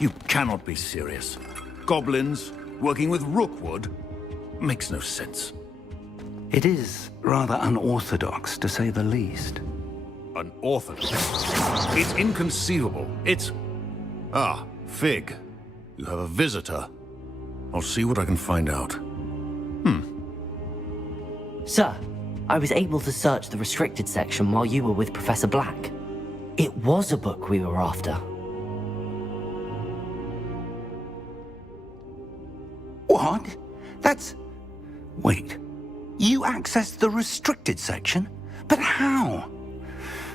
You cannot be serious. Goblins working with Rookwood? Makes no sense. It is rather unorthodox, to say the least. Unorthodox? It's inconceivable. It's... Ah, Fig. You have a visitor. I'll see what I can find out. Sir, I was able to search the restricted section while you were with Professor Black. It was a book we were after. What? That's... Wait. You accessed the restricted section? But how?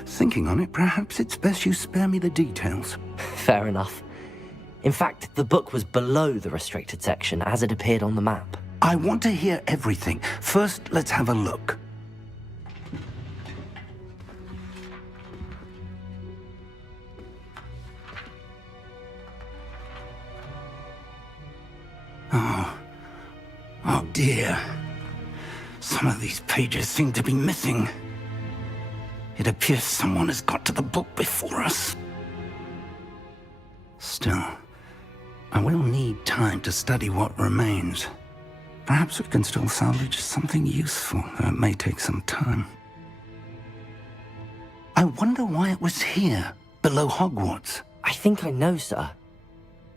Thinking on it, perhaps it's best you spare me the details. Fair enough. In fact, the book was below the restricted section as it appeared on the map. I want to hear everything. First, let's have a look. Oh dear. Some of these pages seem to be missing. It appears someone has got to the book before us. Still, I will need time to study what remains. Perhaps we can still salvage something useful, though it may take some time. I wonder why it was here, below Hogwarts. I think I know, sir.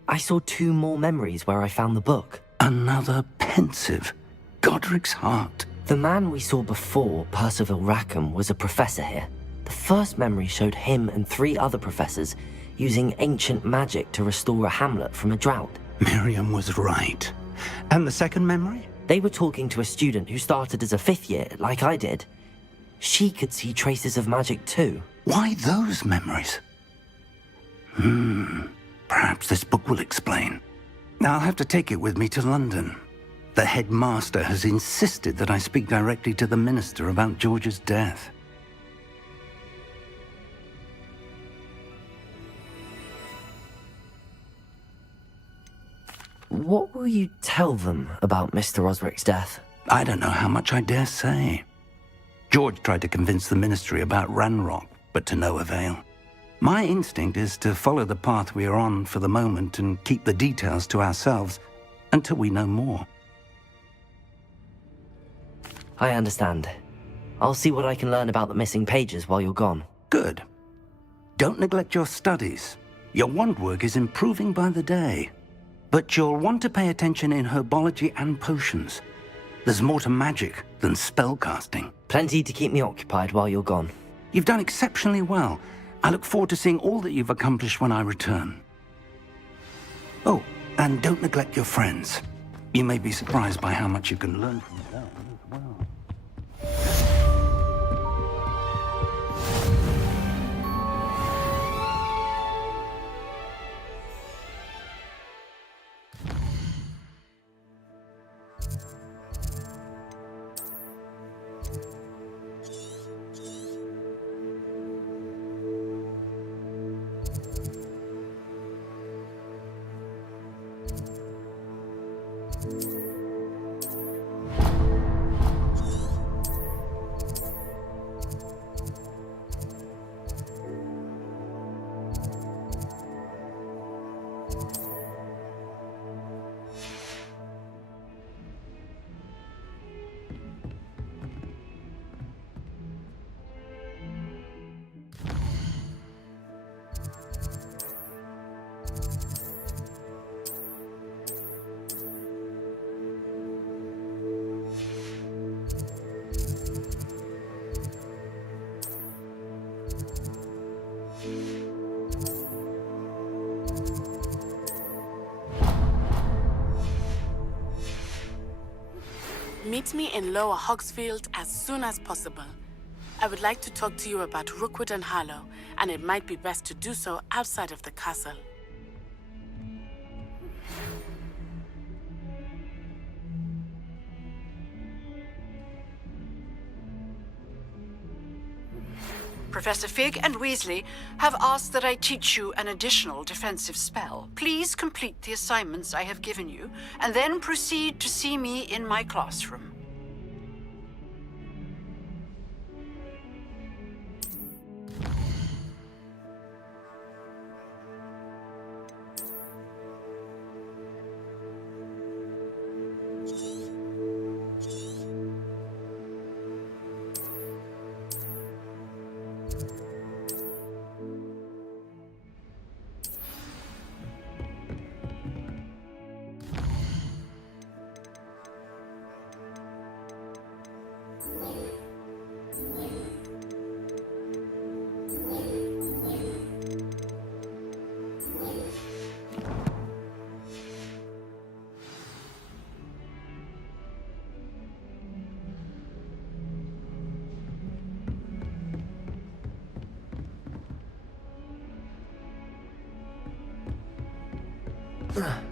I saw 2 more memories where I found the book. Another pensive. Godric's heart. The man we saw before, Percival Rackham, was a professor here. The first memory showed him and 3 other professors using ancient magic to restore a hamlet from a drought. Miriam was right. And the second memory? They were talking to a student who started as a 5th year, like I did. She could see traces of magic too. Why those memories? Perhaps this book will explain. I'll have to take it with me to London. The headmaster has insisted that I speak directly to the minister about George's death. What will you tell them about Mr. Osric's death? I don't know how much I dare say. George tried to convince the ministry about Ranrock, but to no avail. My instinct is to follow the path we are on for the moment and keep the details to ourselves until we know more. I understand. I'll see what I can learn about the missing pages while you're gone. Good. Don't neglect your studies. Your wand work is improving by the day. But you'll want to pay attention in herbology and potions. There's more to magic than spellcasting. Plenty to keep me occupied while you're gone. You've done exceptionally well. I look forward to seeing all that you've accomplished when I return. Oh, and don't neglect your friends. You may be surprised by how much you can learn from them as well. Meet me in Lower Hogsfield as soon as possible. I would like to talk to you about Rookwood and Harlow, and it might be best to do so outside of the castle. Professor Fig and Weasley have asked that I teach you an additional defensive spell. Please complete the assignments I have given you, and then proceed to see me in my classroom. Learned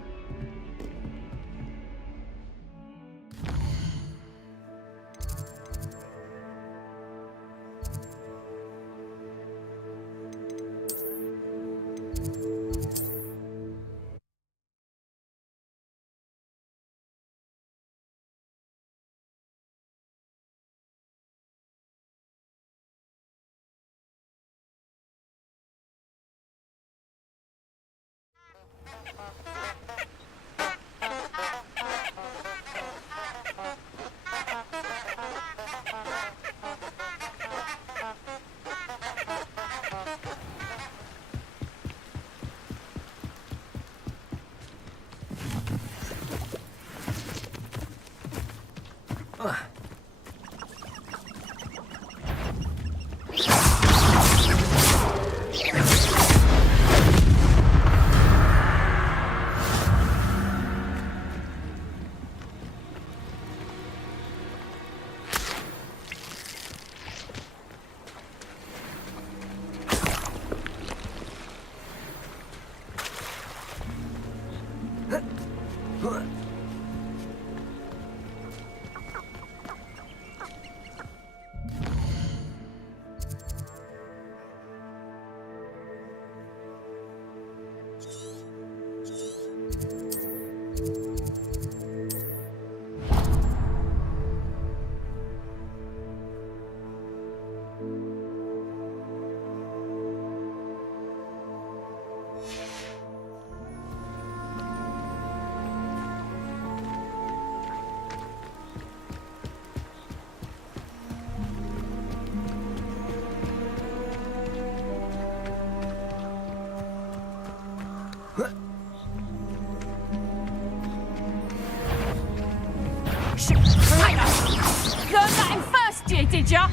that in first year, did ya?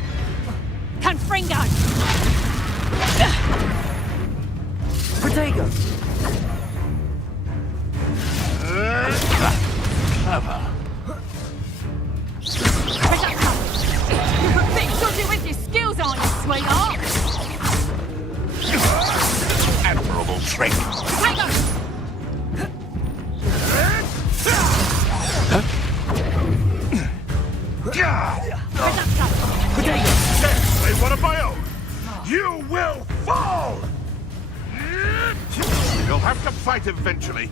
Confringo! Protego! Clever. You're a bit dodgy with your skills, aren't you, sweetheart? Admirable trick. Protego! Yes, one of my own. You will fall. You'll have to fight eventually.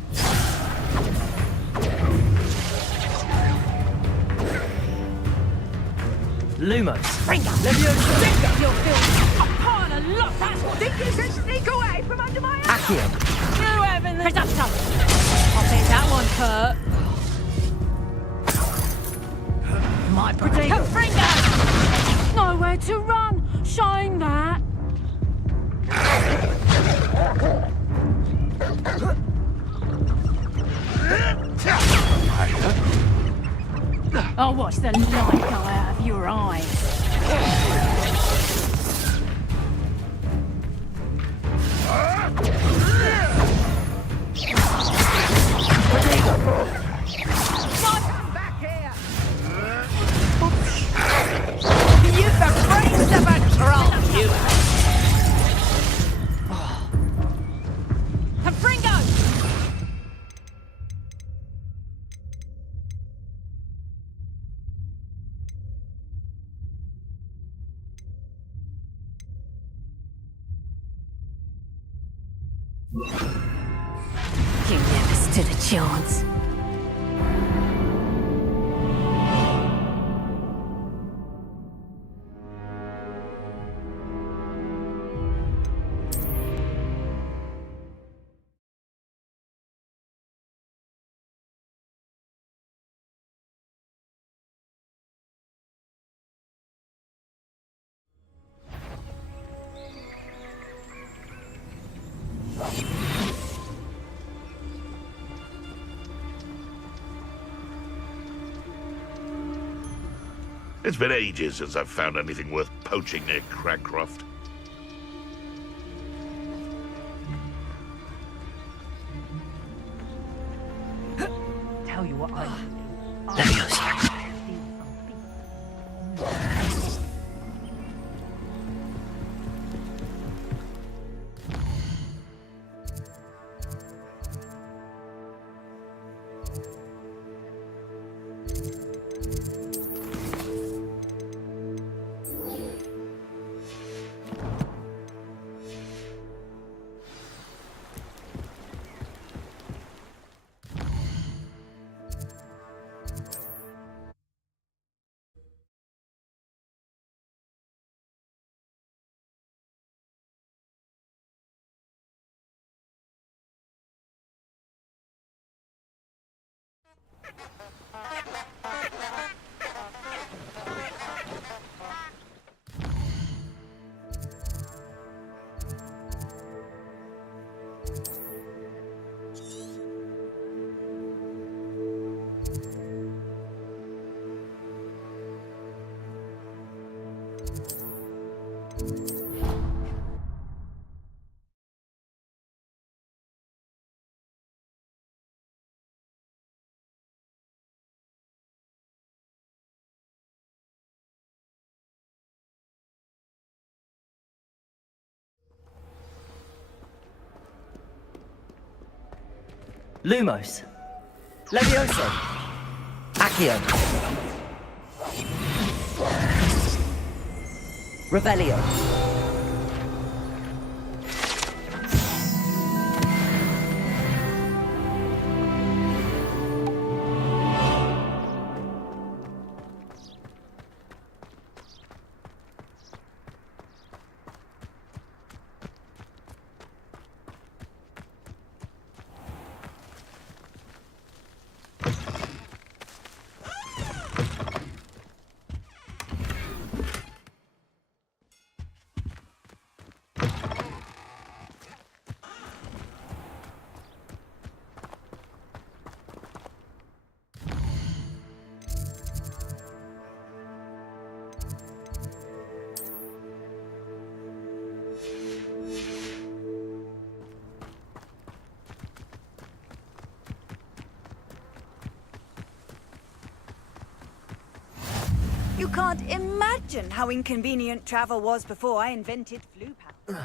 Lumos! Leviosa! You'll feel upon a lot, that's what think you can sneak away from under my arm! Accio! You haven't the... Presupto! I'll bet that one hurt. My Protego! Confringo! Nowhere to run! Shame that! I'll watch the light go out of your eyes. Back here! You've the brains of a troll, you! Confringo! You never stood a chance. It's been ages since I've found anything worth poaching near Cragcroft. Tell you what I... Leviosa! Lumos. Levioso. Accio. Revelio. You can't imagine how inconvenient travel was before I invented Floo Pal.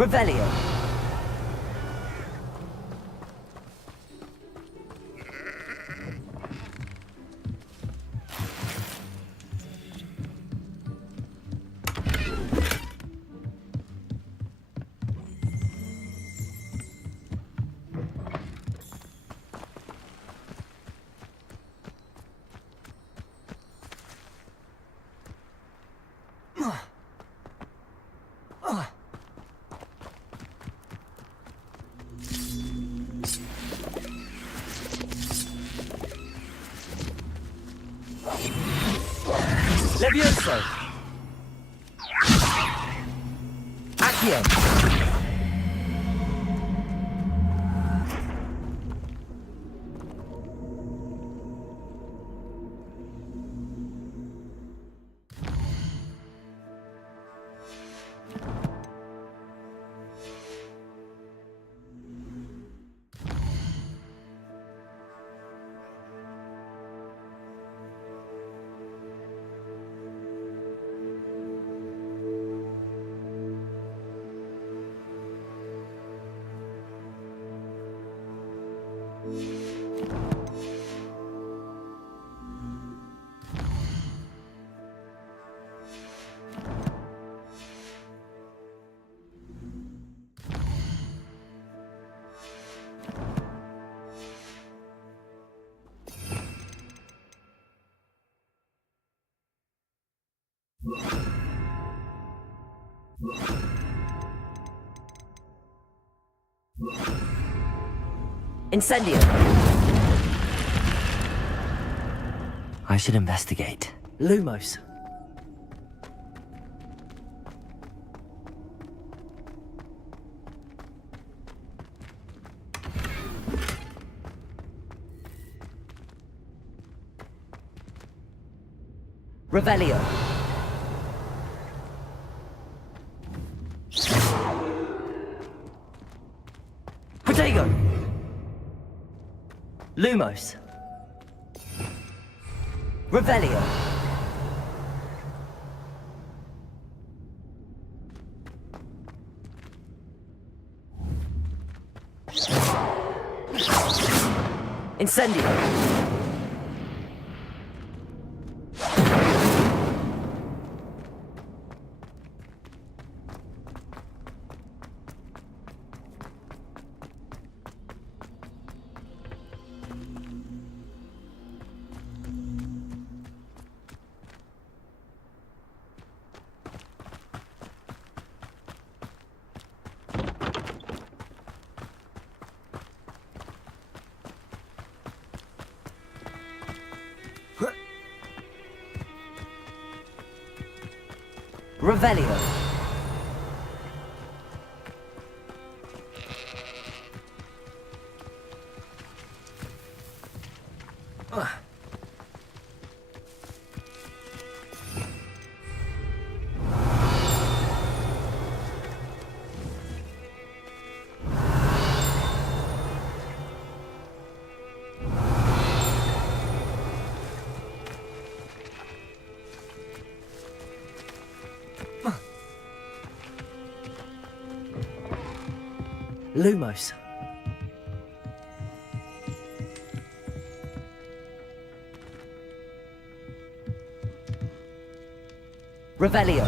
Revelio. Levioso. Accio. Incendio! I should investigate. Lumos. Revelio. Protego. Lumos. Revelio. Incendio. Revelio. Lumos. Revelio.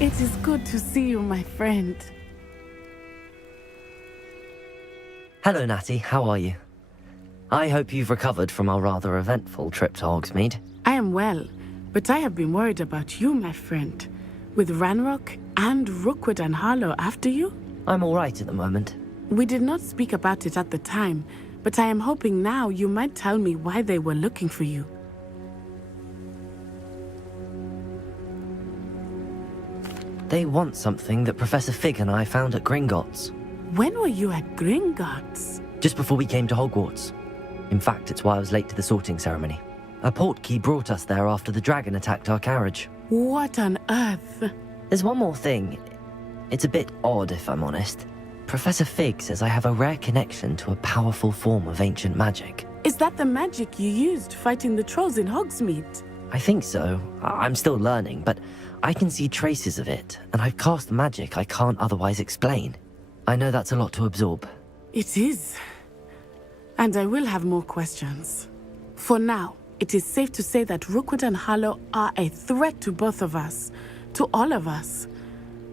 It is good to see you, my friend. Hello, Natty. How are you? I hope you've recovered from our rather eventful trip to Hogsmeade. I am well, but I have been worried about you, my friend. With Ranrock and Rookwood and Harlow after you? I'm all right at the moment. We did not speak about it at the time, but I am hoping now you might tell me why they were looking for you. They want something that Professor Fig and I found at Gringotts. When were you at Gringotts? Just before we came to Hogwarts. In fact, it's why I was late to the sorting ceremony. A portkey brought us there after the dragon attacked our carriage. What on earth? There's one more thing. It's a bit odd, if I'm honest. Professor Fig says I have a rare connection to a powerful form of ancient magic. Is that the magic you used fighting the trolls in Hogsmeade? I think so. I'm still learning, but I can see traces of it, and I've cast magic I can't otherwise explain. I know that's a lot to absorb. It is. And I will have more questions. For now, it is safe to say that Rookwood and Harlow are a threat to both of us, to all of us,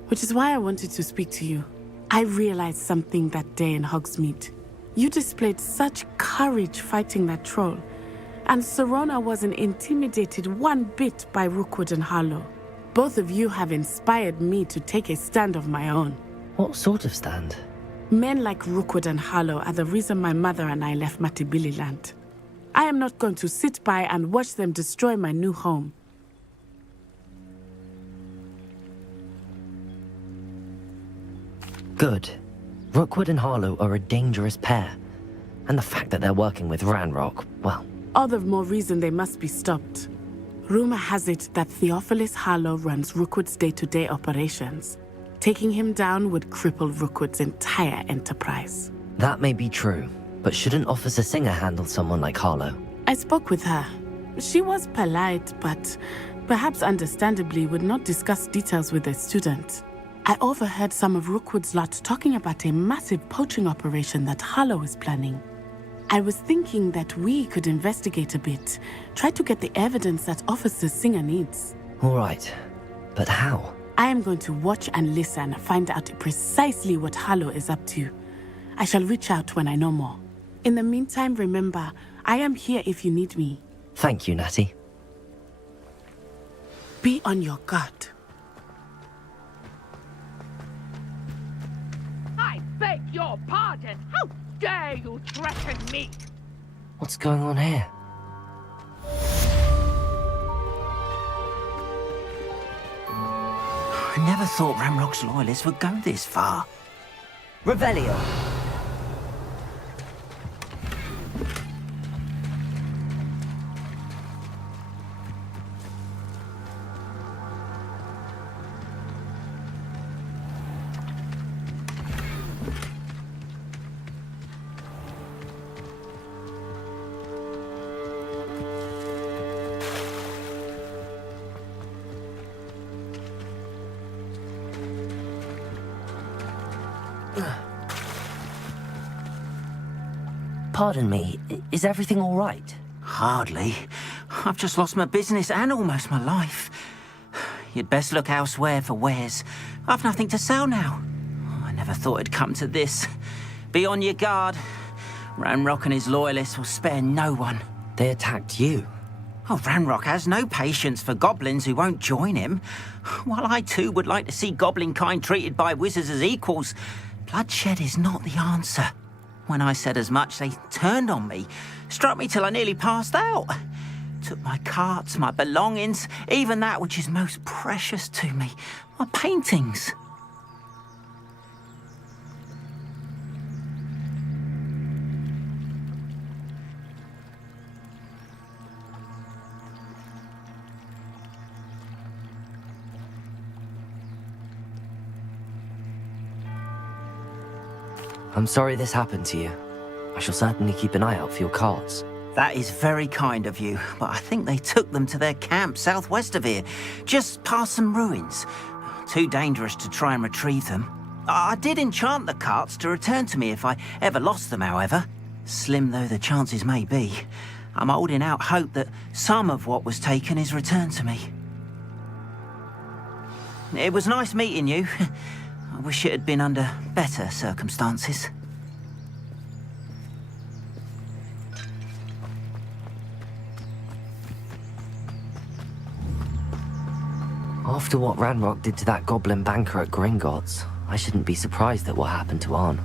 which is why I wanted to speak to you. I realized something that day in Hogsmeade. You displayed such courage fighting that troll, and Serona wasn't intimidated one bit by Rookwood and Harlow. Both of you have inspired me to take a stand of my own. What sort of stand? Men like Rookwood and Harlow are the reason my mother and I left Matibili land. I am not going to sit by and watch them destroy my new home. Good. Rookwood and Harlow are a dangerous pair. And the fact that they're working with Ranrock, well... All the more reason they must be stopped. Rumor has it that Theophilus Harlow runs Rookwood's day-to-day operations. Taking him down would cripple Rookwood's entire enterprise. That may be true, but shouldn't Officer Singer handle someone like Harlow? I spoke with her. She was polite, but perhaps understandably would not discuss details with a student. I overheard some of Rookwood's lot talking about a massive poaching operation that Harlow is planning. I was thinking that we could investigate a bit, try to get the evidence that Officer Singer needs. All right, but how? I am going to watch and listen, find out precisely what Harlow is up to. I shall reach out when I know more. In the meantime, remember, I am here if you need me. Thank you, Natty. Be on your guard. I beg your pardon. How dare you threaten me? What's going on here? I never thought Ranrock's loyalists would go this far. Revelio! Pardon me, is everything all right? Hardly. I've just lost my business and almost my life. You'd best look elsewhere for wares. I've nothing to sell now. I never thought it'd come to this. Be on your guard. Ranrock and his loyalists will spare no one. They attacked you. Oh, Ranrock has no patience for goblins who won't join him. While I too would like to see goblin kind treated by wizards as equals, bloodshed is not the answer. When I said as much, they turned on me, struck me till I nearly passed out. Took my carts, my belongings, even that which is most precious to me, my paintings. I'm sorry this happened to you. I shall certainly keep an eye out for your carts. That is very kind of you, but I think they took them to their camp southwest of here, just past some ruins. Too dangerous to try and retrieve them. I did enchant the carts to return to me if I ever lost them, however. Slim though the chances may be, I'm holding out hope that some of what was taken is returned to me. It was nice meeting you. I wish it had been under better circumstances. After what Ranrock did to that goblin banker at Gringotts, I shouldn't be surprised at what happened to Arn.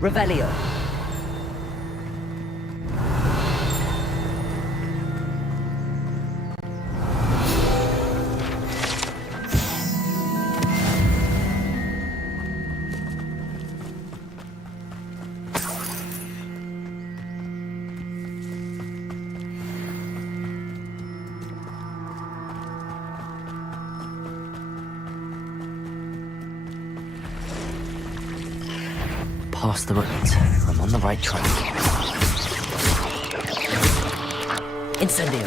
Revelio. Past the ruins. I'm on the right track. Incendio.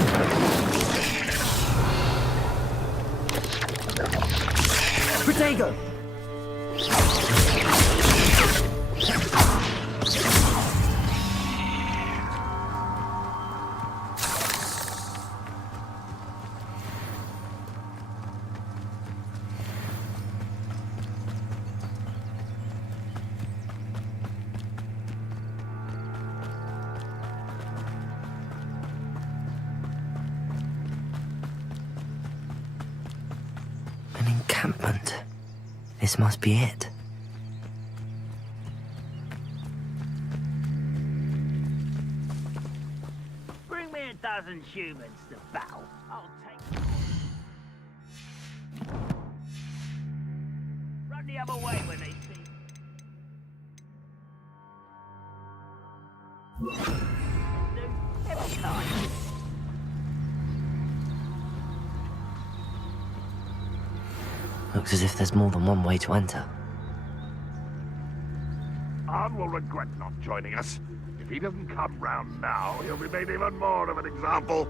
Protego! An encampment. This must be it. and humans to battle. I'll take... Run the other way when they see... Every time. Looks as if there's more than one way to enter. Arn will regret not joining us. If he doesn't come round now, he'll be made even more of an example.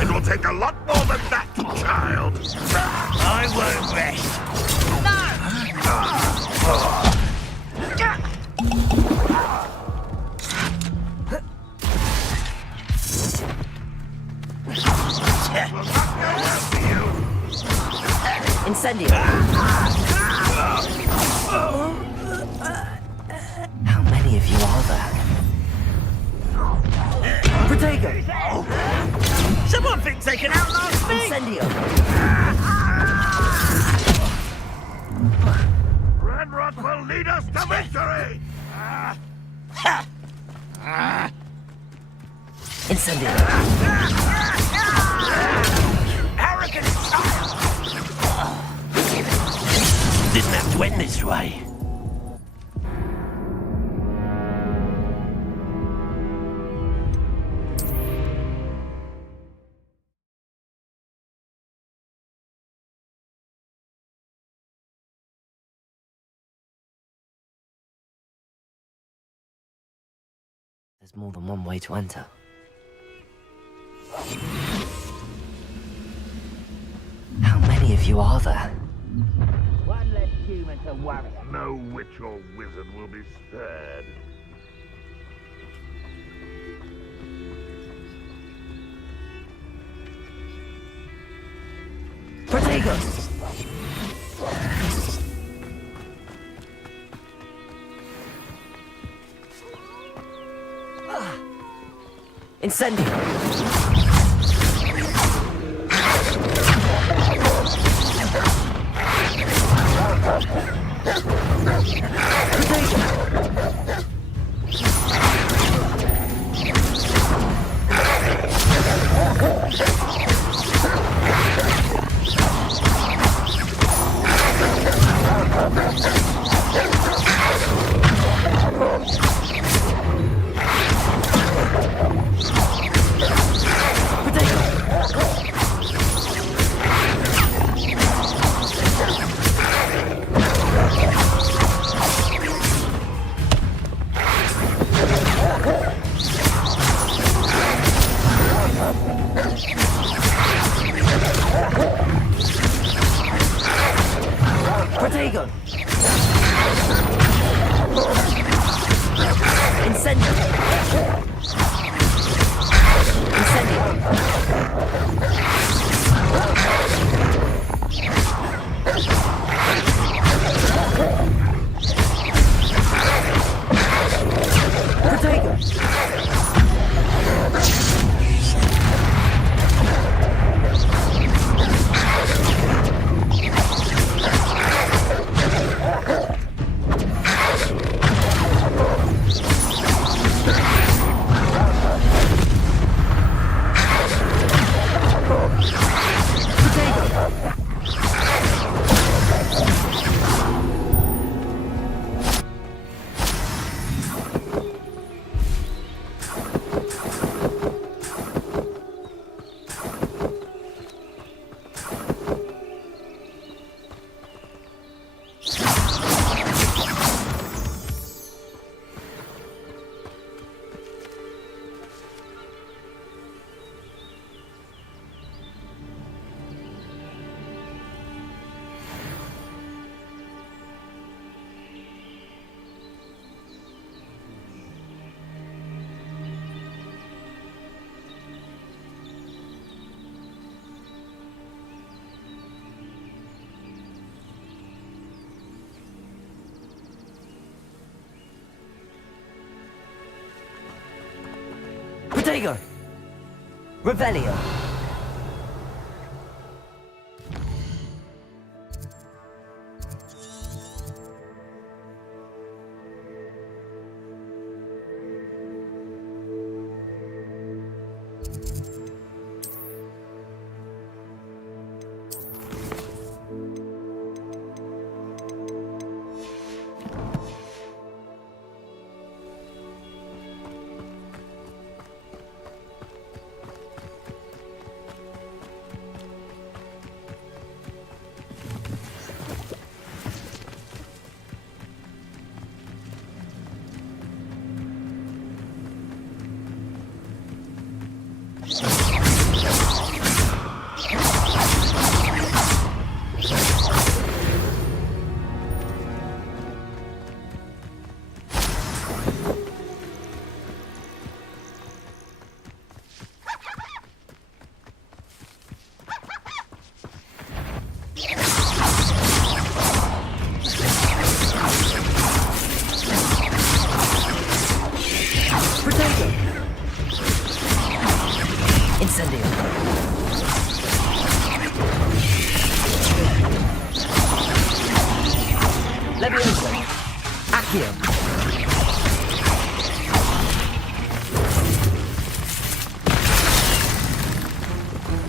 It will take a lot more than that, child. I won't rest. Incendio! How many of you are there? Protego! Someone thinks they can outlast me! Incendio! Ranrock will lead us to victory! Incendio! Arrogant child! Didn't have to end this way. There's more than one way to enter. How many of you are there? One less human to worry. No witch or wizard will be spared. Protego! Incendio! Protego! Incendio! Protego! Protego! Revelio!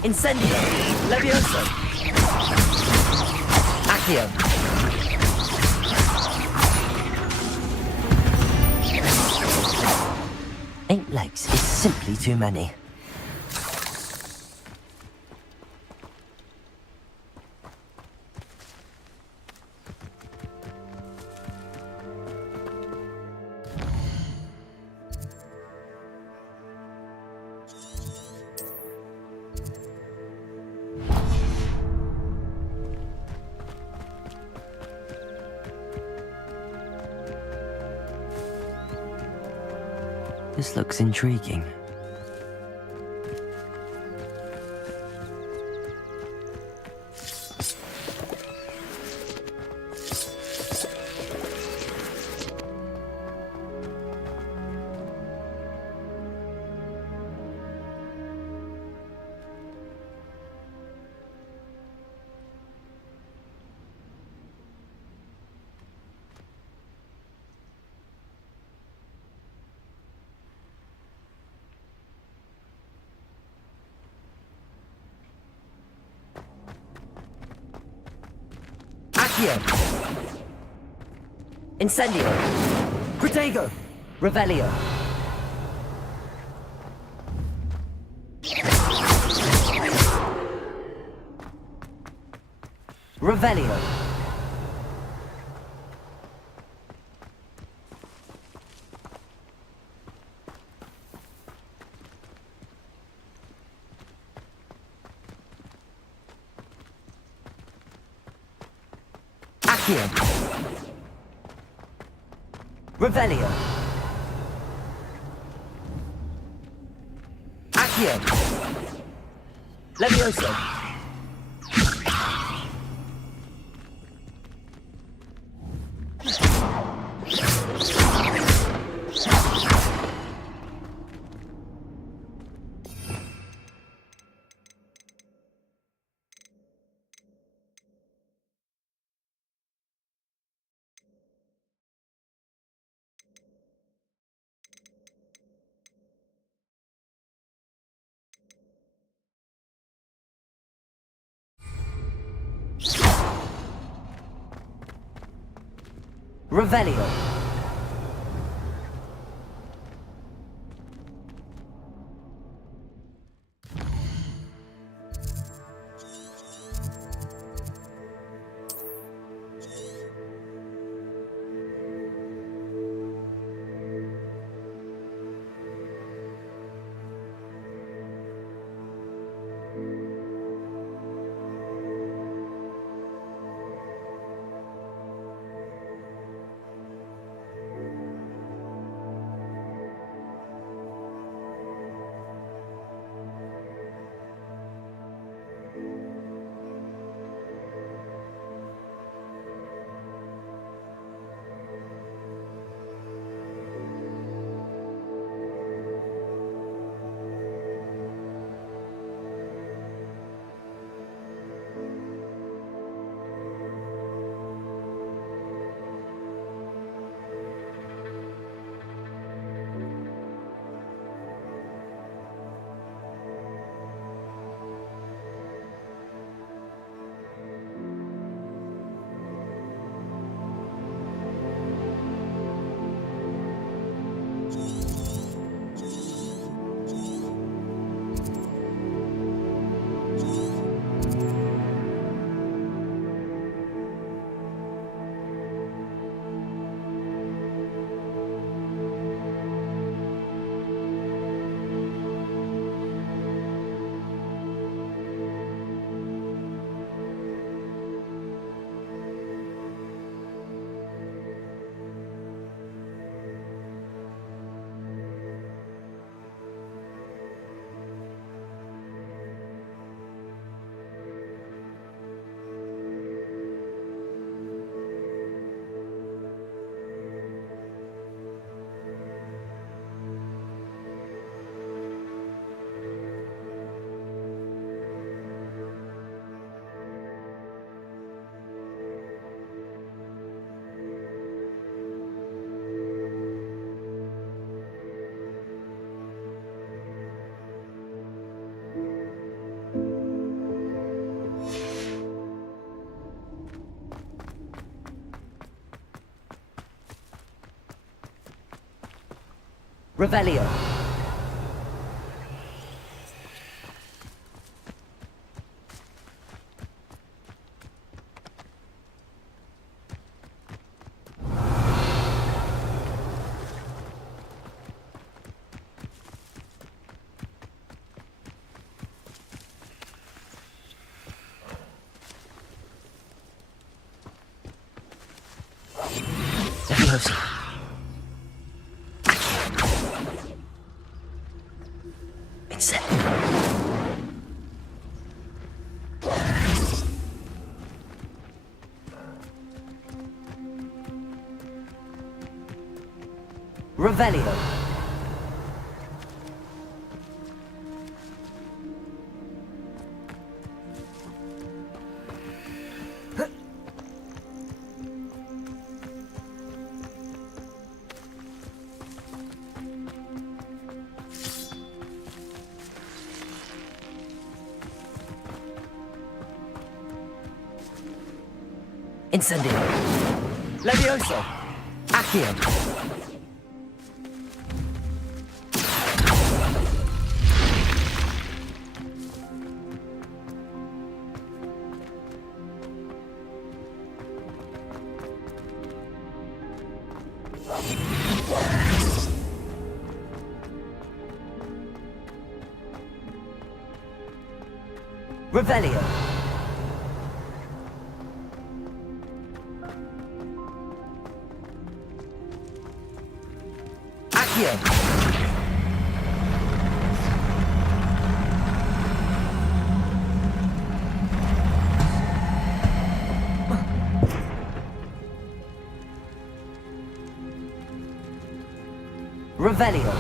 Incendio! Levioso! Accio! 8 legs is simply too many. This looks intriguing. Accio! Incendio! Protego! Revelio! Revelio! Accio! Revelio! Accio! Levioso! Revelio! Revelio. Leviosa. It's it. Revelio. Incendio. Levioso. Accio. Revelio. Accio. Revelio.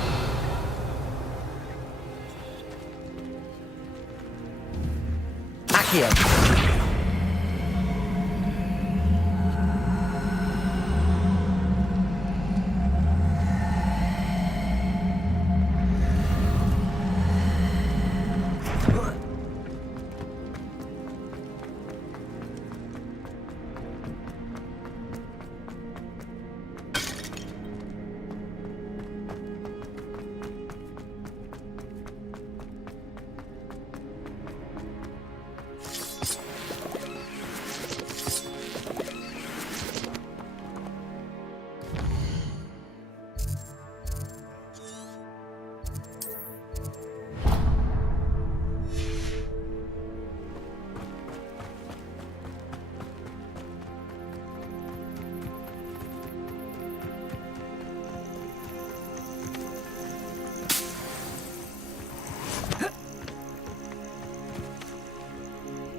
Accio.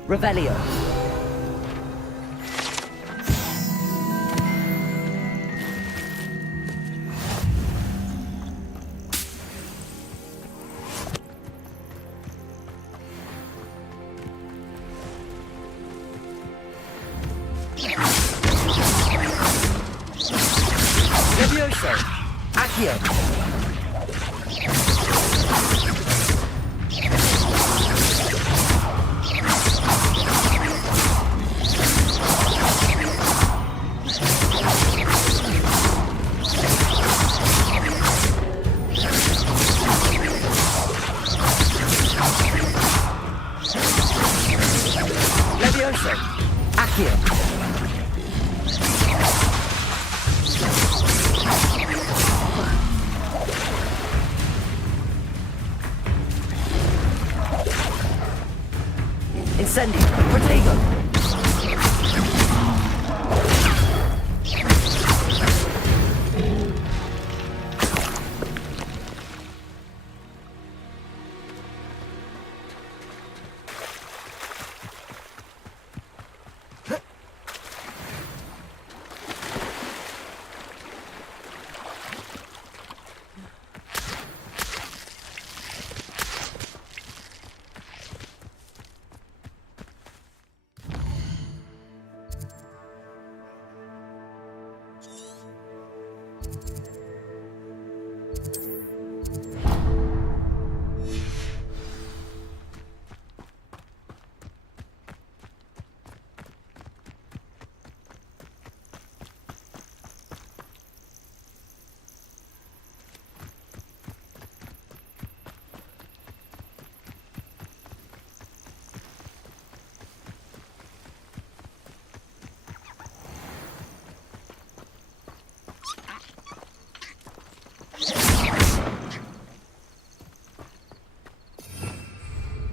Revelio. Levioso. Accio. Levioso. Accio. Incendio. Protego.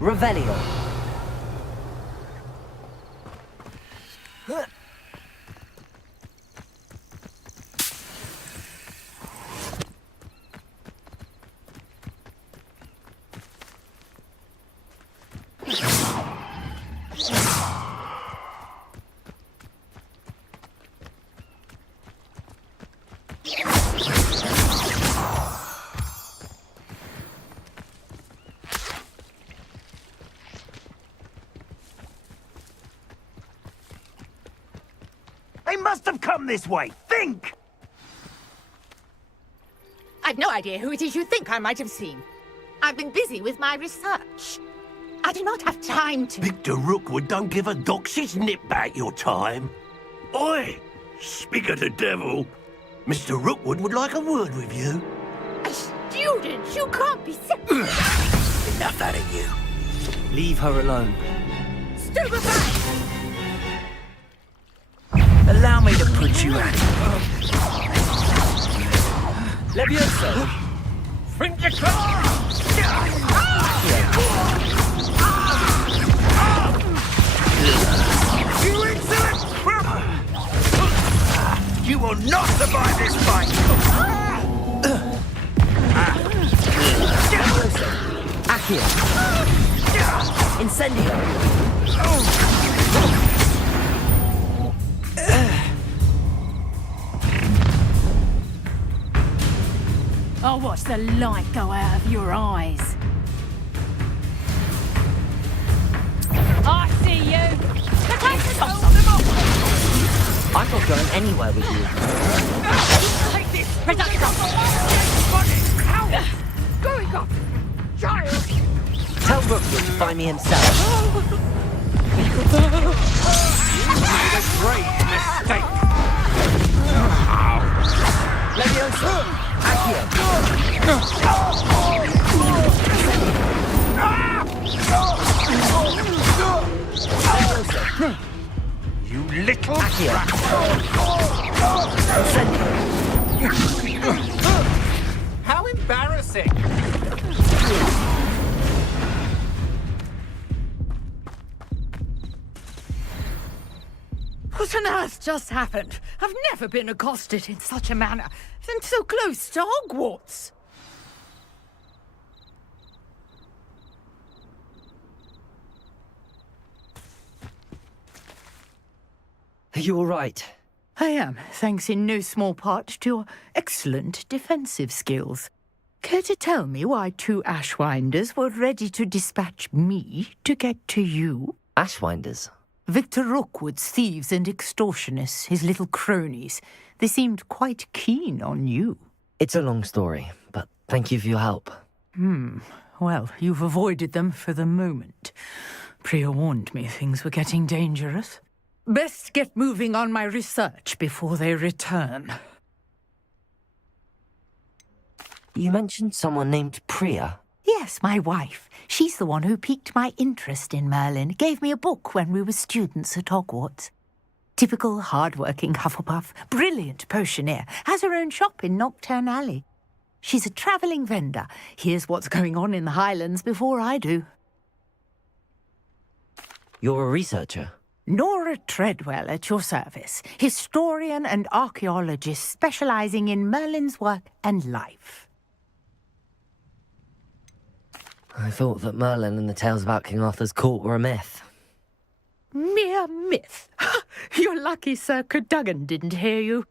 Revelio. They must have come this way. Think! I've no idea who it is you think I might have seen. I've been busy with my research. I do not have time to... Victor Rookwood don't give a doxy's nip back your time. Oi! Speak of the devil. Mr. Rookwood would like a word with you. A student? You can't be serious. Enough out of you. Leave her alone. Stupefy! Allow me to put you out. Levioso. Bring your car! You insolent cripple! You will not survive this fight! Accio. Incendio. I'll watch the light go out of your eyes. I see you! I'm not going anywhere with you. Take this! Going up! Child! Tell Rookwood to find me himself. Made a great mistake! Levioso. Accio. You little Accio. How embarrassing! What on earth just happened? I've never been accosted in such a manner, and so close to Hogwarts. Are you all right? I am, thanks in no small part to your excellent defensive skills. Care to tell me why 2 Ashwinders were ready to dispatch me to get to you? Ashwinders. Victor Rookwood's thieves and extortionists, his little cronies. They seemed quite keen on you. It's a long story, but thank you for your help. Well, you've avoided them for the moment. Priya warned me things were getting dangerous. Best get moving on my research before they return. You mentioned someone named Priya. Yes, my wife. She's the one who piqued my interest in Merlin. Gave me a book when we were students at Hogwarts. Typical hard-working Hufflepuff, brilliant potioneer, has her own shop in Knockturn Alley. She's a travelling vendor. Hears what's going on in the Highlands before I do. You're a researcher? Nora Treadwell at your service, historian and archaeologist specialising in Merlin's work and life. I thought that Merlin and the tales about King Arthur's court were a myth. Mere myth. You're lucky Sir Cadogan didn't hear you.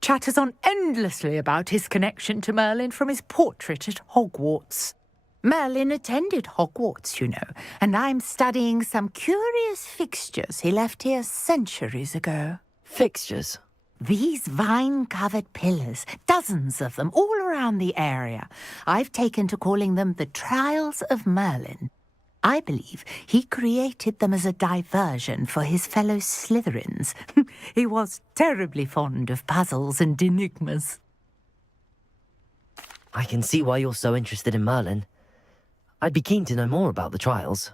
Chatters on endlessly about his connection to Merlin from his portrait at Hogwarts. Merlin attended Hogwarts, you know, and I'm studying some curious fixtures he left here centuries ago. Fixtures? These vine-covered pillars, dozens of them, all around the area. I've taken to calling them the Trials of Merlin. I believe he created them as a diversion for his fellow Slytherins. He was terribly fond of puzzles and enigmas. I can see why you're so interested in Merlin. I'd be keen to know more about the trials.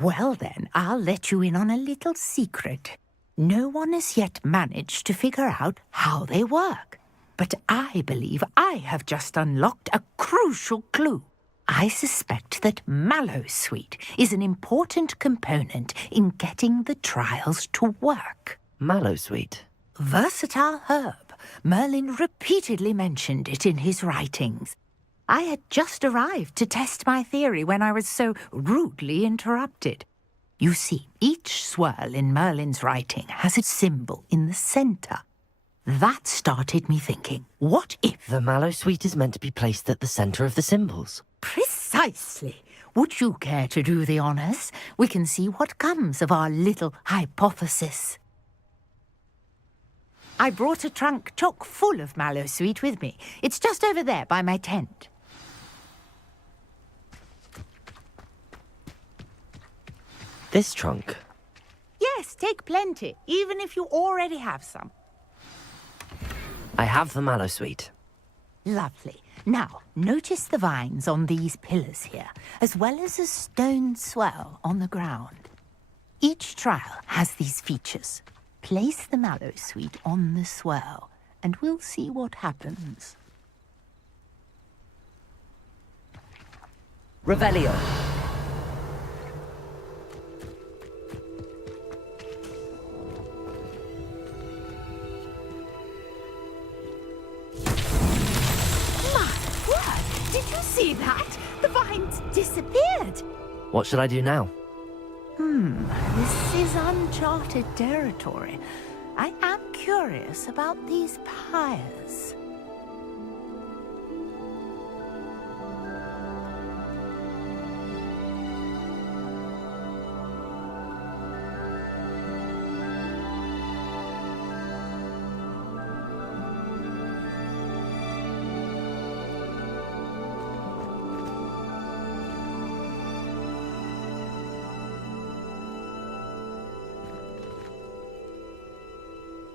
Well then, I'll let you in on a little secret. No one has yet managed to figure out how they work. But I believe I have just unlocked a crucial clue. I suspect that mallowsweet is an important component in getting the trials to work. Mallowsweet. Versatile herb. Merlin repeatedly mentioned it in his writings. I had just arrived to test my theory when I was so rudely interrupted. You see, each swirl in Merlin's writing has a symbol in the centre. That started me thinking, what if... The mallowsweet is meant to be placed at the centre of the symbols. Precisely. Would you care to do the honours? We can see what comes of our little hypothesis. I brought a trunk chock full of mallowsweet with me. It's just over there by my tent. This trunk? Yes, take plenty, even if you already have some. I have the mallowsweet. Lovely. Now, notice the vines on these pillars here, as well as a stone swell on the ground. Each trial has these features. Place the mallowsweet on the swell, and we'll see what happens. Revelio. Did you see that? The vines disappeared. What should I do now? This is uncharted territory. I am curious about these pyres.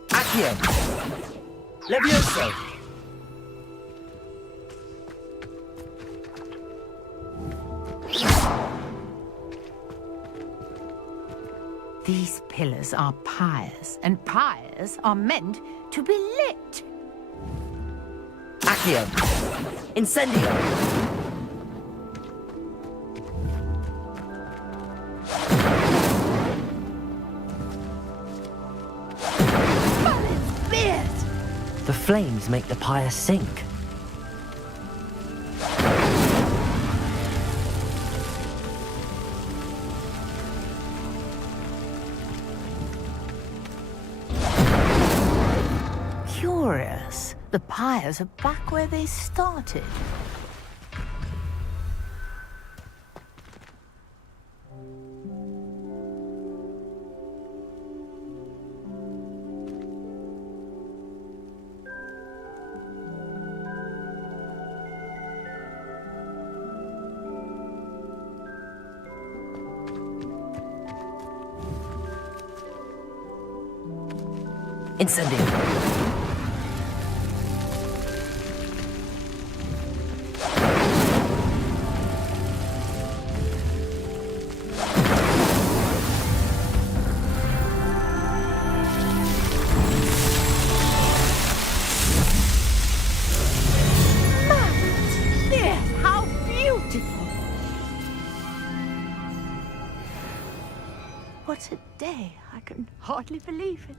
Accio. Levioso. These pillars are pyres, and pyres are meant to be lit. Accio. Incendio. The flames make the pyre sink. Curious. The pyres are back where they started. Incendio. Yes, how beautiful! What a day. I can hardly believe it.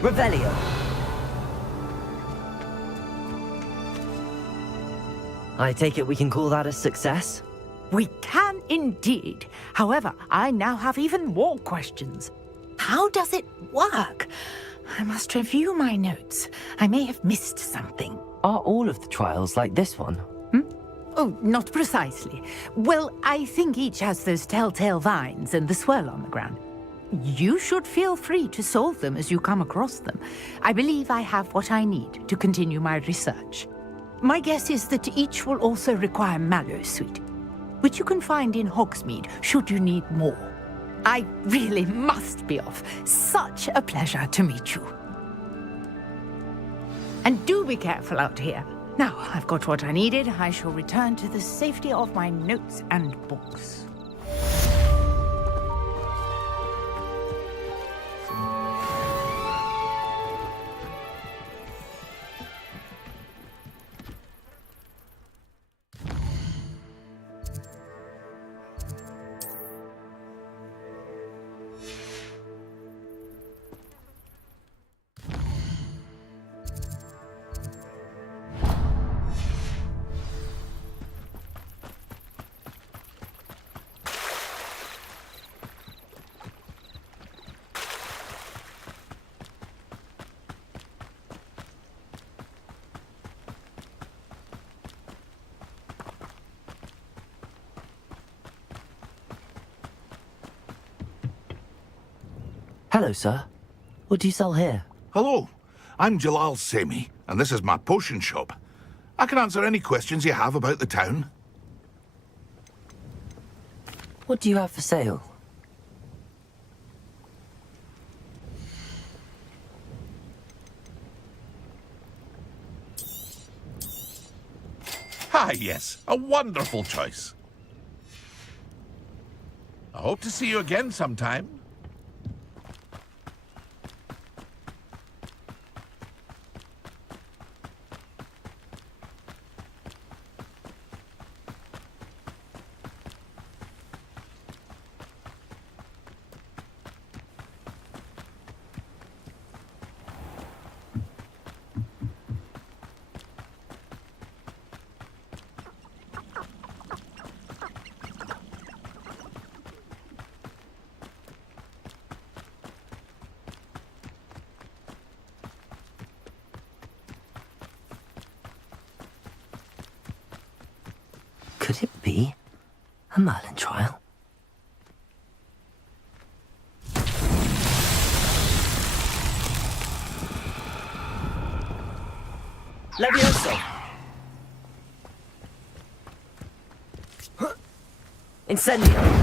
Revelio. I take it we can call that a success? We can indeed. However, I now have even more questions. How does it work? I must review my notes. I may have missed something. Are all of the trials like this one? Oh, not precisely. Well, I think each has those telltale vines and the swirl on the ground. You should feel free to solve them as you come across them. I believe I have what I need to continue my research. My guess is that each will also require mallowsweet, which you can find in Hogsmeade should you need more. I really must be off. Such a pleasure to meet you. And do be careful out here. Now I've got what I needed, I shall return to the safety of my notes and books. Hello, sir. What do you sell here? Hello, I'm Jalal Semi, and this is my potion shop. I can answer any questions you have about the town. What do you have for sale? Ah, yes, a wonderful choice. I hope to see you again sometime. Could it be a Merlin trial? Levioso! Incendio!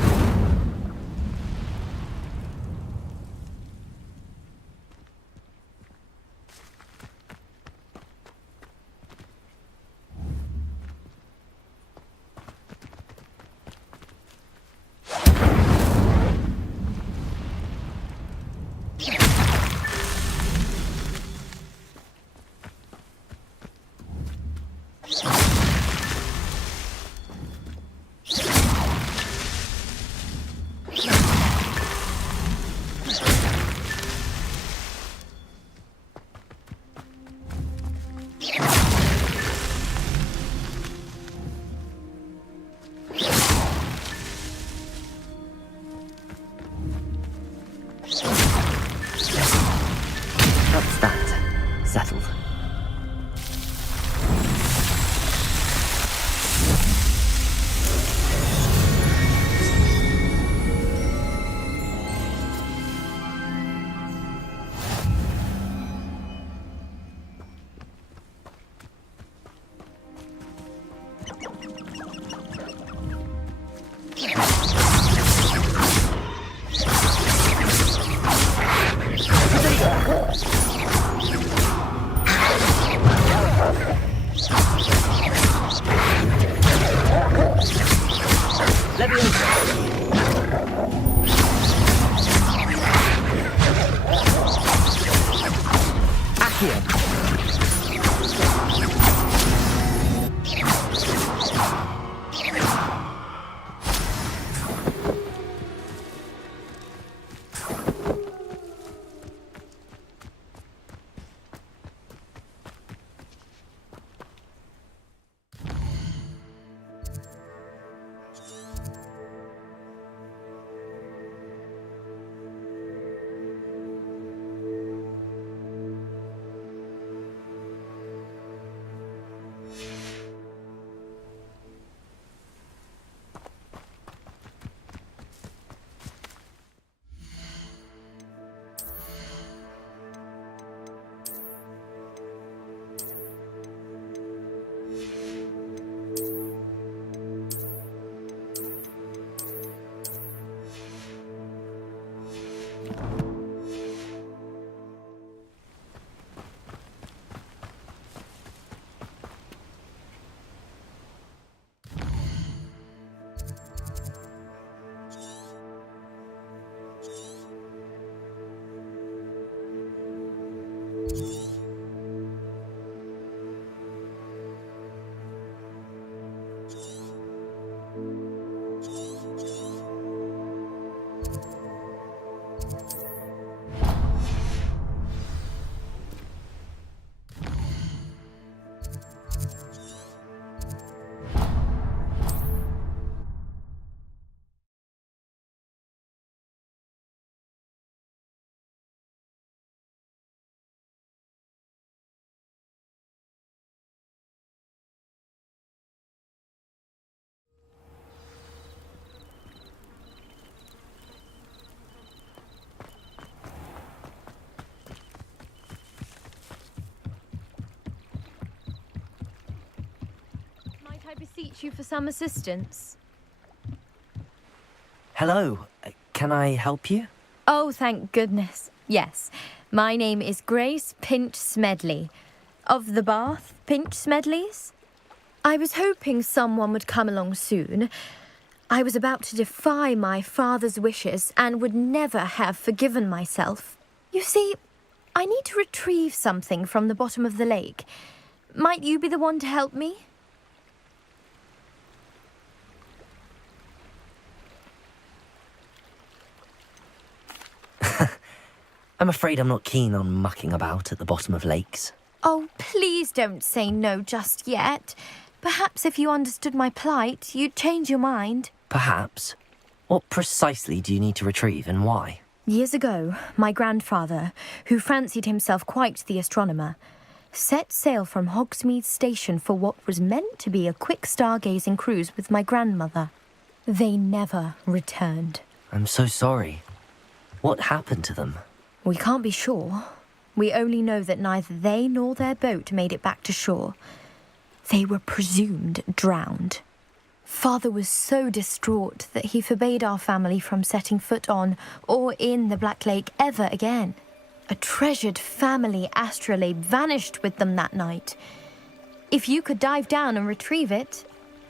That's that. Settled. beseech you for some assistance? Hello, can I help you? Oh, thank goodness. Yes, my name is Grace Pinch Smedley, of the Bath Pinch Smedleys. I was hoping someone would come along soon. I was about to defy my father's wishes and would never have forgiven myself. You see, I need to retrieve something from the bottom of the lake. Might you be the one to help me? I'm afraid I'm not keen on mucking about at the bottom of lakes. Oh, please don't say no just yet. Perhaps if you understood my plight, you'd change your mind. Perhaps. What precisely do you need to retrieve and why? Years ago, my grandfather, who fancied himself quite the astronomer, set sail from Hogsmeade Station for what was meant to be a quick stargazing cruise with my grandmother. They never returned. I'm so sorry. What happened to them? We can't be sure. We only know that neither they nor their boat made it back to shore. They were presumed drowned. Father was so distraught that he forbade our family from setting foot on or in the Black Lake ever again. A treasured family astrolabe vanished with them that night. If you could dive down and retrieve it,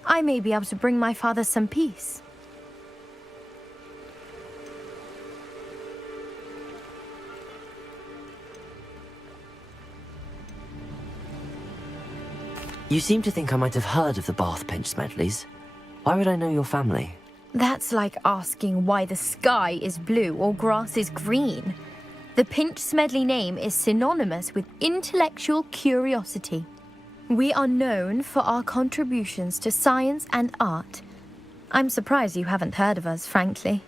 I may be able to bring my father some peace. You seem to think I might have heard of the Bath Pinch Smedleys. Why would I know your family? That's like asking why the sky is blue or grass is green. The Pinch Smedley name is synonymous with intellectual curiosity. We are known for our contributions to science and art. I'm surprised you haven't heard of us, frankly.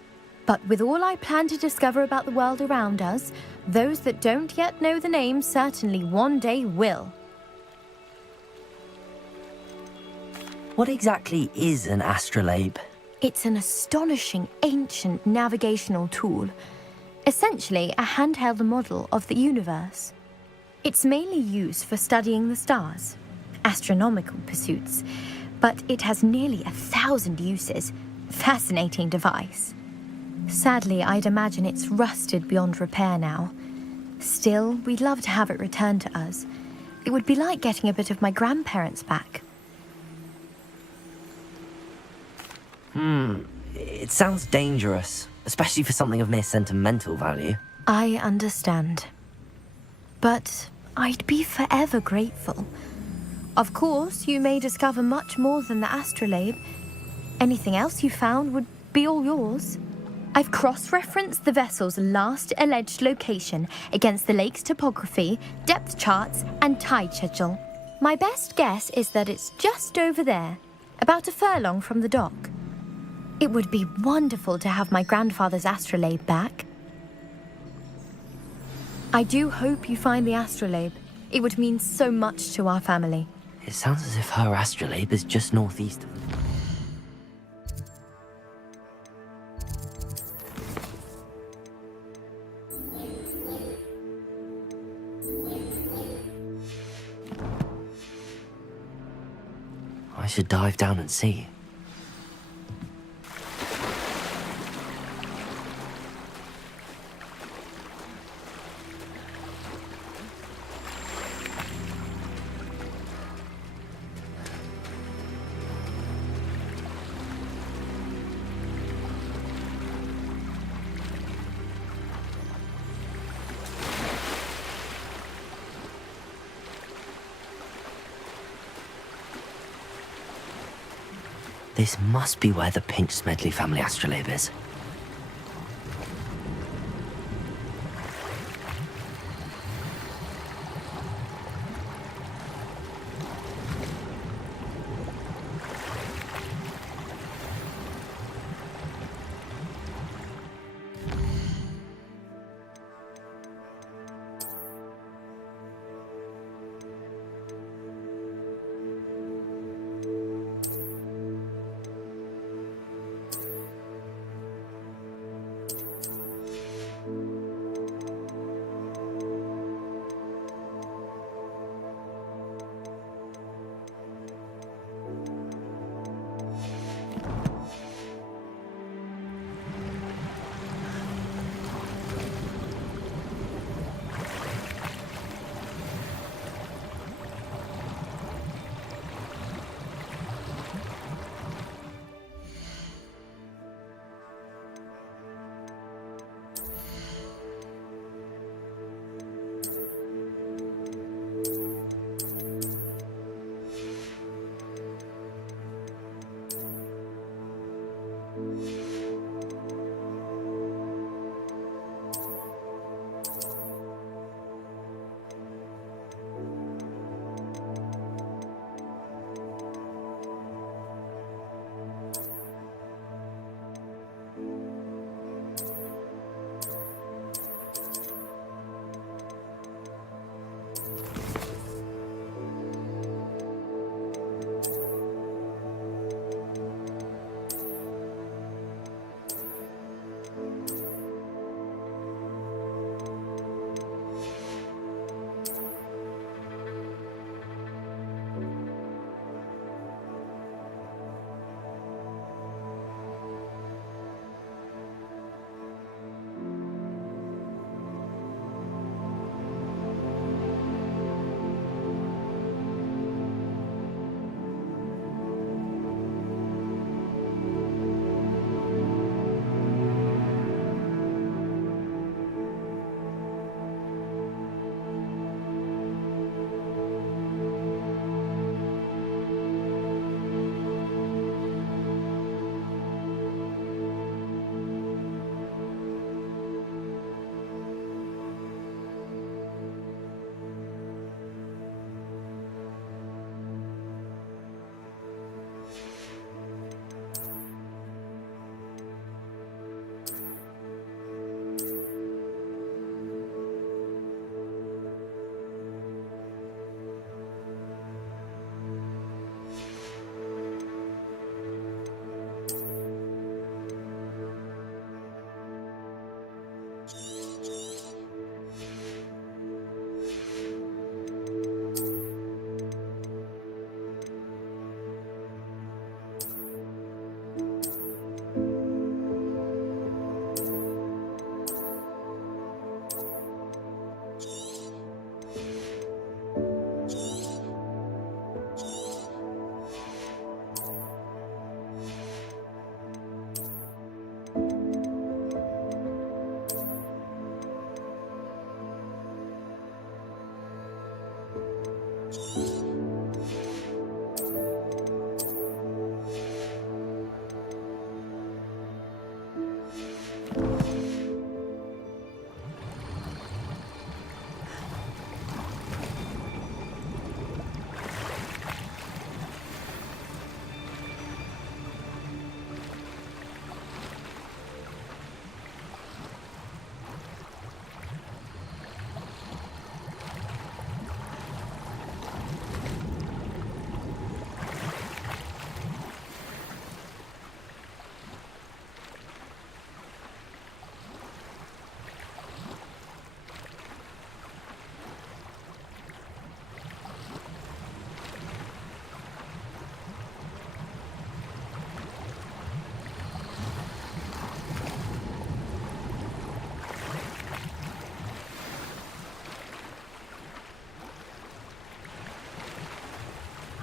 But with all I plan to discover about the world around us, those that don't yet know the name certainly one day will. What exactly is an astrolabe? It's an astonishing ancient navigational tool, essentially a handheld model of the universe. It's mainly used for studying the stars, astronomical pursuits, but it has nearly 1,000 uses. Fascinating device. Sadly, I'd imagine it's rusted beyond repair now. Still, we'd love to have it returned to us. It would be like getting a bit of my grandparents back. It sounds dangerous, especially for something of mere sentimental value. I understand. But I'd be forever grateful. Of course, you may discover much more than the astrolabe. Anything else you found would be all yours. I've cross-referenced the vessel's last alleged location against the lake's topography, depth charts, and tide schedule. My best guess is that it's just over there, about a furlong from the dock. It would be wonderful to have my grandfather's astrolabe back. I do hope you find the astrolabe. It would mean so much to our family. It sounds as if her astrolabe is just northeast of them. I should dive down and see. This must be where the Pinch Smedley family astrolabe is.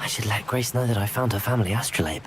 I should let Grace know that I found her family astrolabe.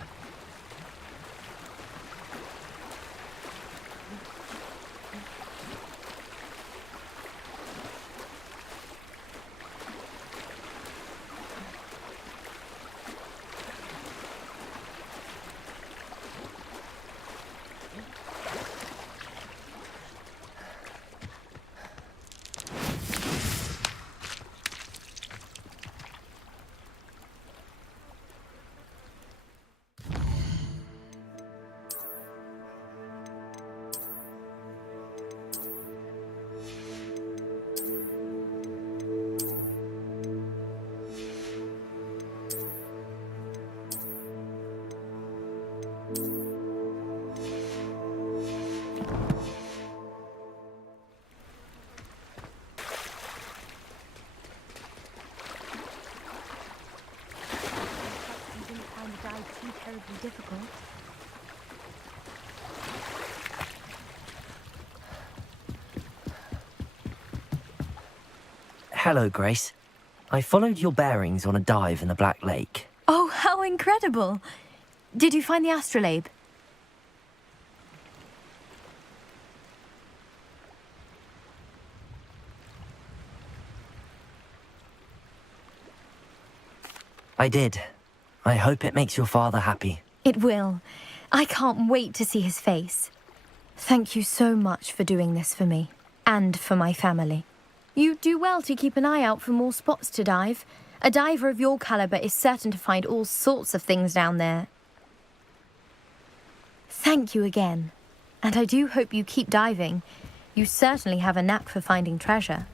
Difficult. Hello, Grace. I followed your bearings on a dive in the Black Lake. Oh, how incredible! Did you find the astrolabe? I did. I hope it makes your father happy. It will. I can't wait to see his face. Thank you so much for doing this for me, and for my family. You do well to keep an eye out for more spots to dive. A diver of your caliber is certain to find all sorts of things down there. Thank you again. And I do hope you keep diving. You certainly have a knack for finding treasure.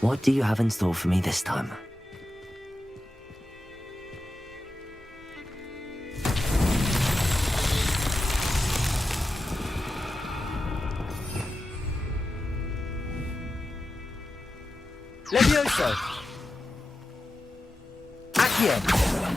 What do you have in store for me this time? Levioso! Accio!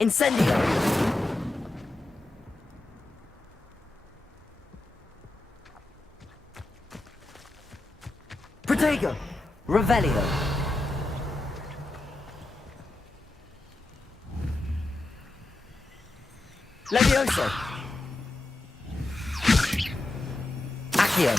Incendio! Protego! Revelio! Levioso! Accio!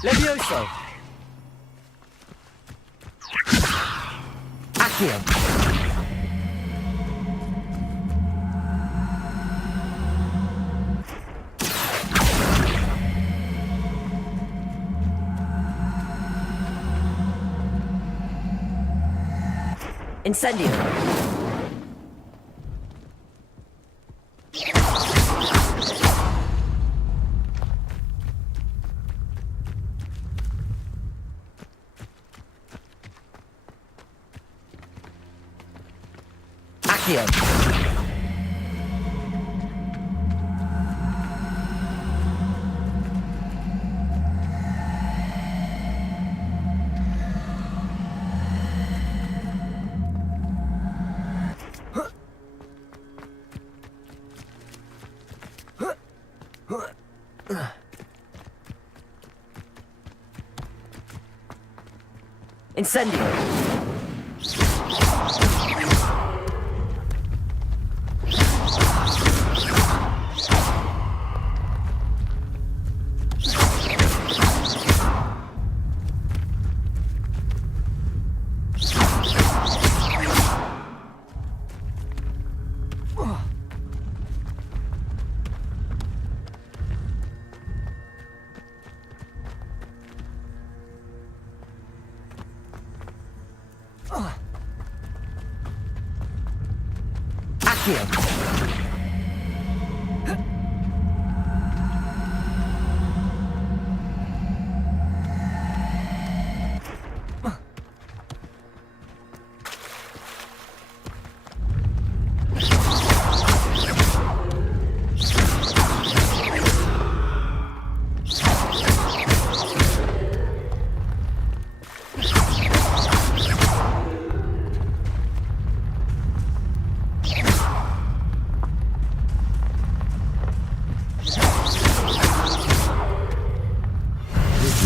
Levioso! Accio! Incendio! Accio! Incendio! Accio!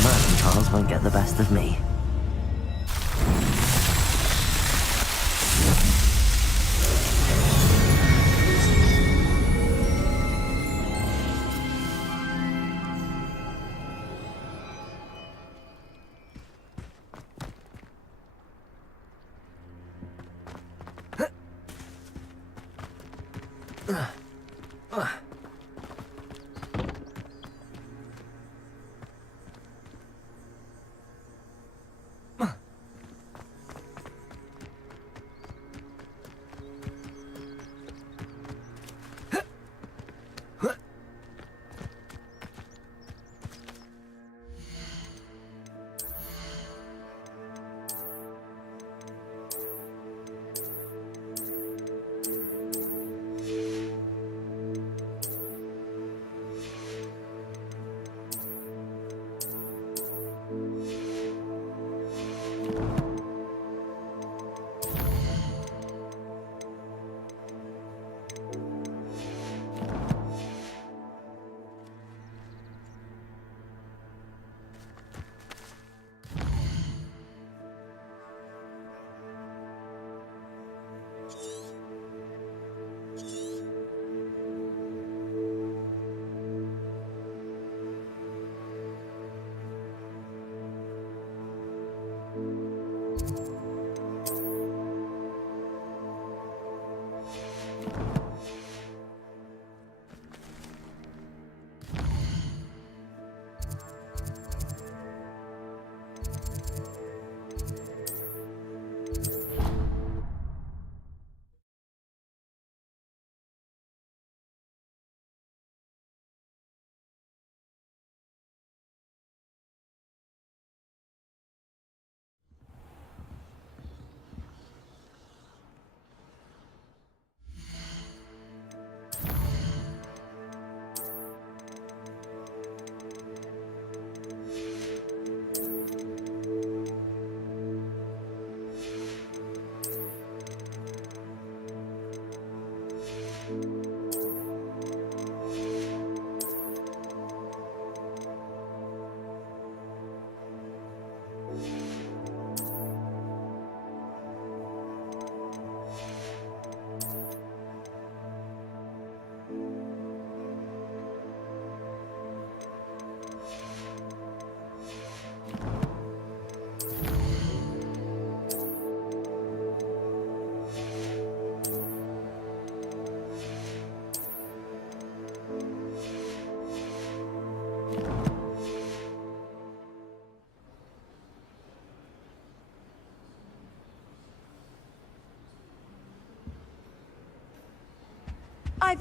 Mercantile won't get the best of me.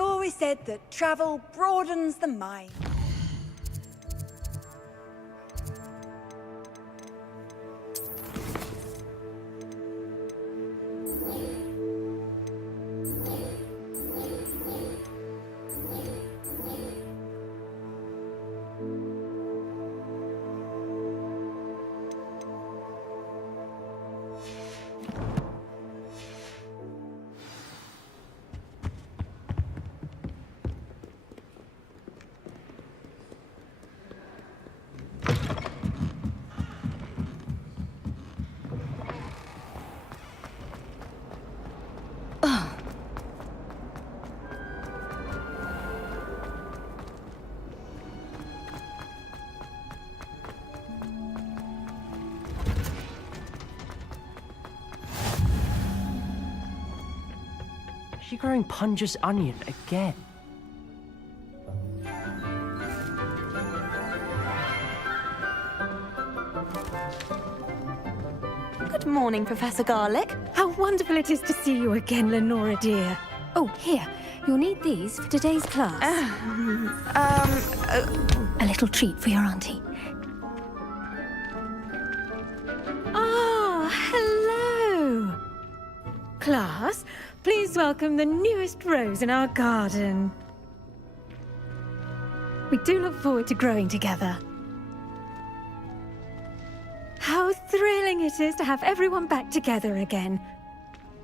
I've always said that travel broadens the mind. She growing Punja's onion again. Good morning, Professor Garlick. How wonderful it is to see you again, Lenora dear. Oh, here. You'll need these for today's class. A little treat for your auntie. Ah, hello. Class, please welcome the newest rose in our garden. We do look forward to growing together. How thrilling it is to have everyone back together again.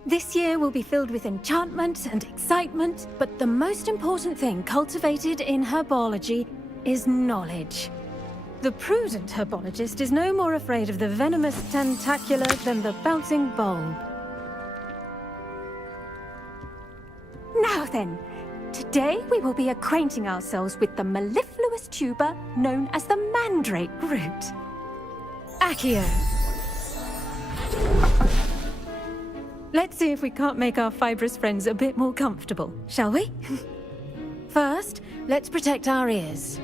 This year will be filled with enchantment and excitement, but the most important thing cultivated in herbology is knowledge. The prudent herbologist is no more afraid of the venomous tentacula than the bouncing bulb. Now then, today we will be acquainting ourselves with the mellifluous tuber known as the mandrake root. Accio. Let's see if we can't make our fibrous friends a bit more comfortable, shall we? First, let's protect our ears.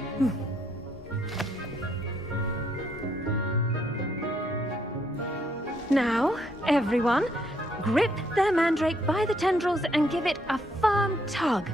Now, everyone, grip their mandrake by the tendrils and give it a firm tug.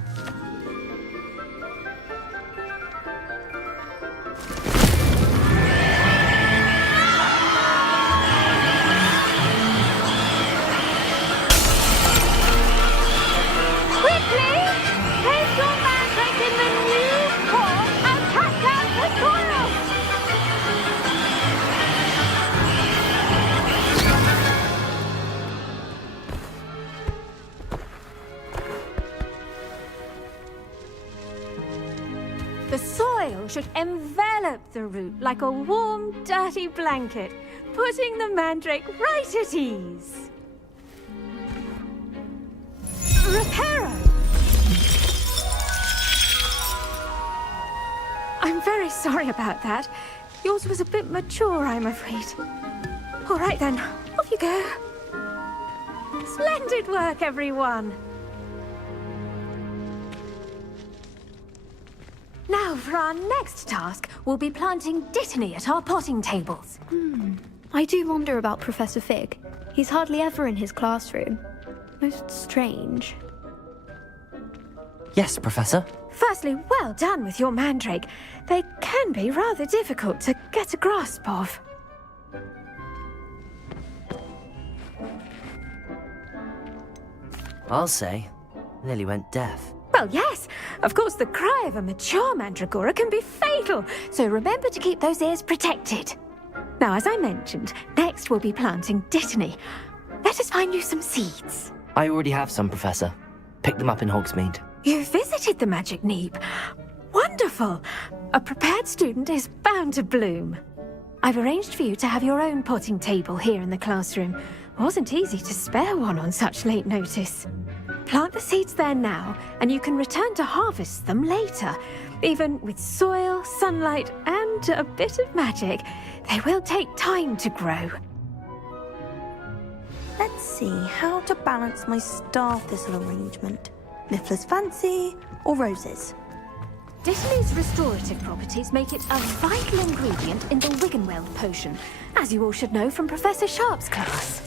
The soil should envelop the root like a warm, dirty blanket, putting the mandrake right at ease. Reparo! I'm very sorry about that. Yours was a bit mature, I'm afraid. All right then, off you go. Splendid work, everyone. Now, for our next task, we'll be planting Dittany at our potting tables. I do wonder about Professor Fig. He's hardly ever in his classroom. Most strange. Yes, Professor. Firstly, well done with your mandrake. They can be rather difficult to get a grasp of. I'll say, nearly went deaf. Well, yes. Of course, the cry of a mature mandragora can be fatal, so remember to keep those ears protected. Now, as I mentioned, next we'll be planting Dittany. Let us find you some seeds. I already have some, Professor. Picked them up in Hogsmeade. You visited the Magic Neep. Wonderful. A prepared student is bound to bloom. I've arranged for you to have your own potting table here in the classroom. Wasn't easy to spare one on such late notice. Plant the seeds there now, and you can return to harvest them later. Even with soil, sunlight, and a bit of magic, they will take time to grow. Let's see how to balance my star thistle arrangement. Miffler's Fancy or roses? Dittany's restorative properties make it a vital ingredient in the Wiggenweld potion, as you all should know from Professor Sharp's class.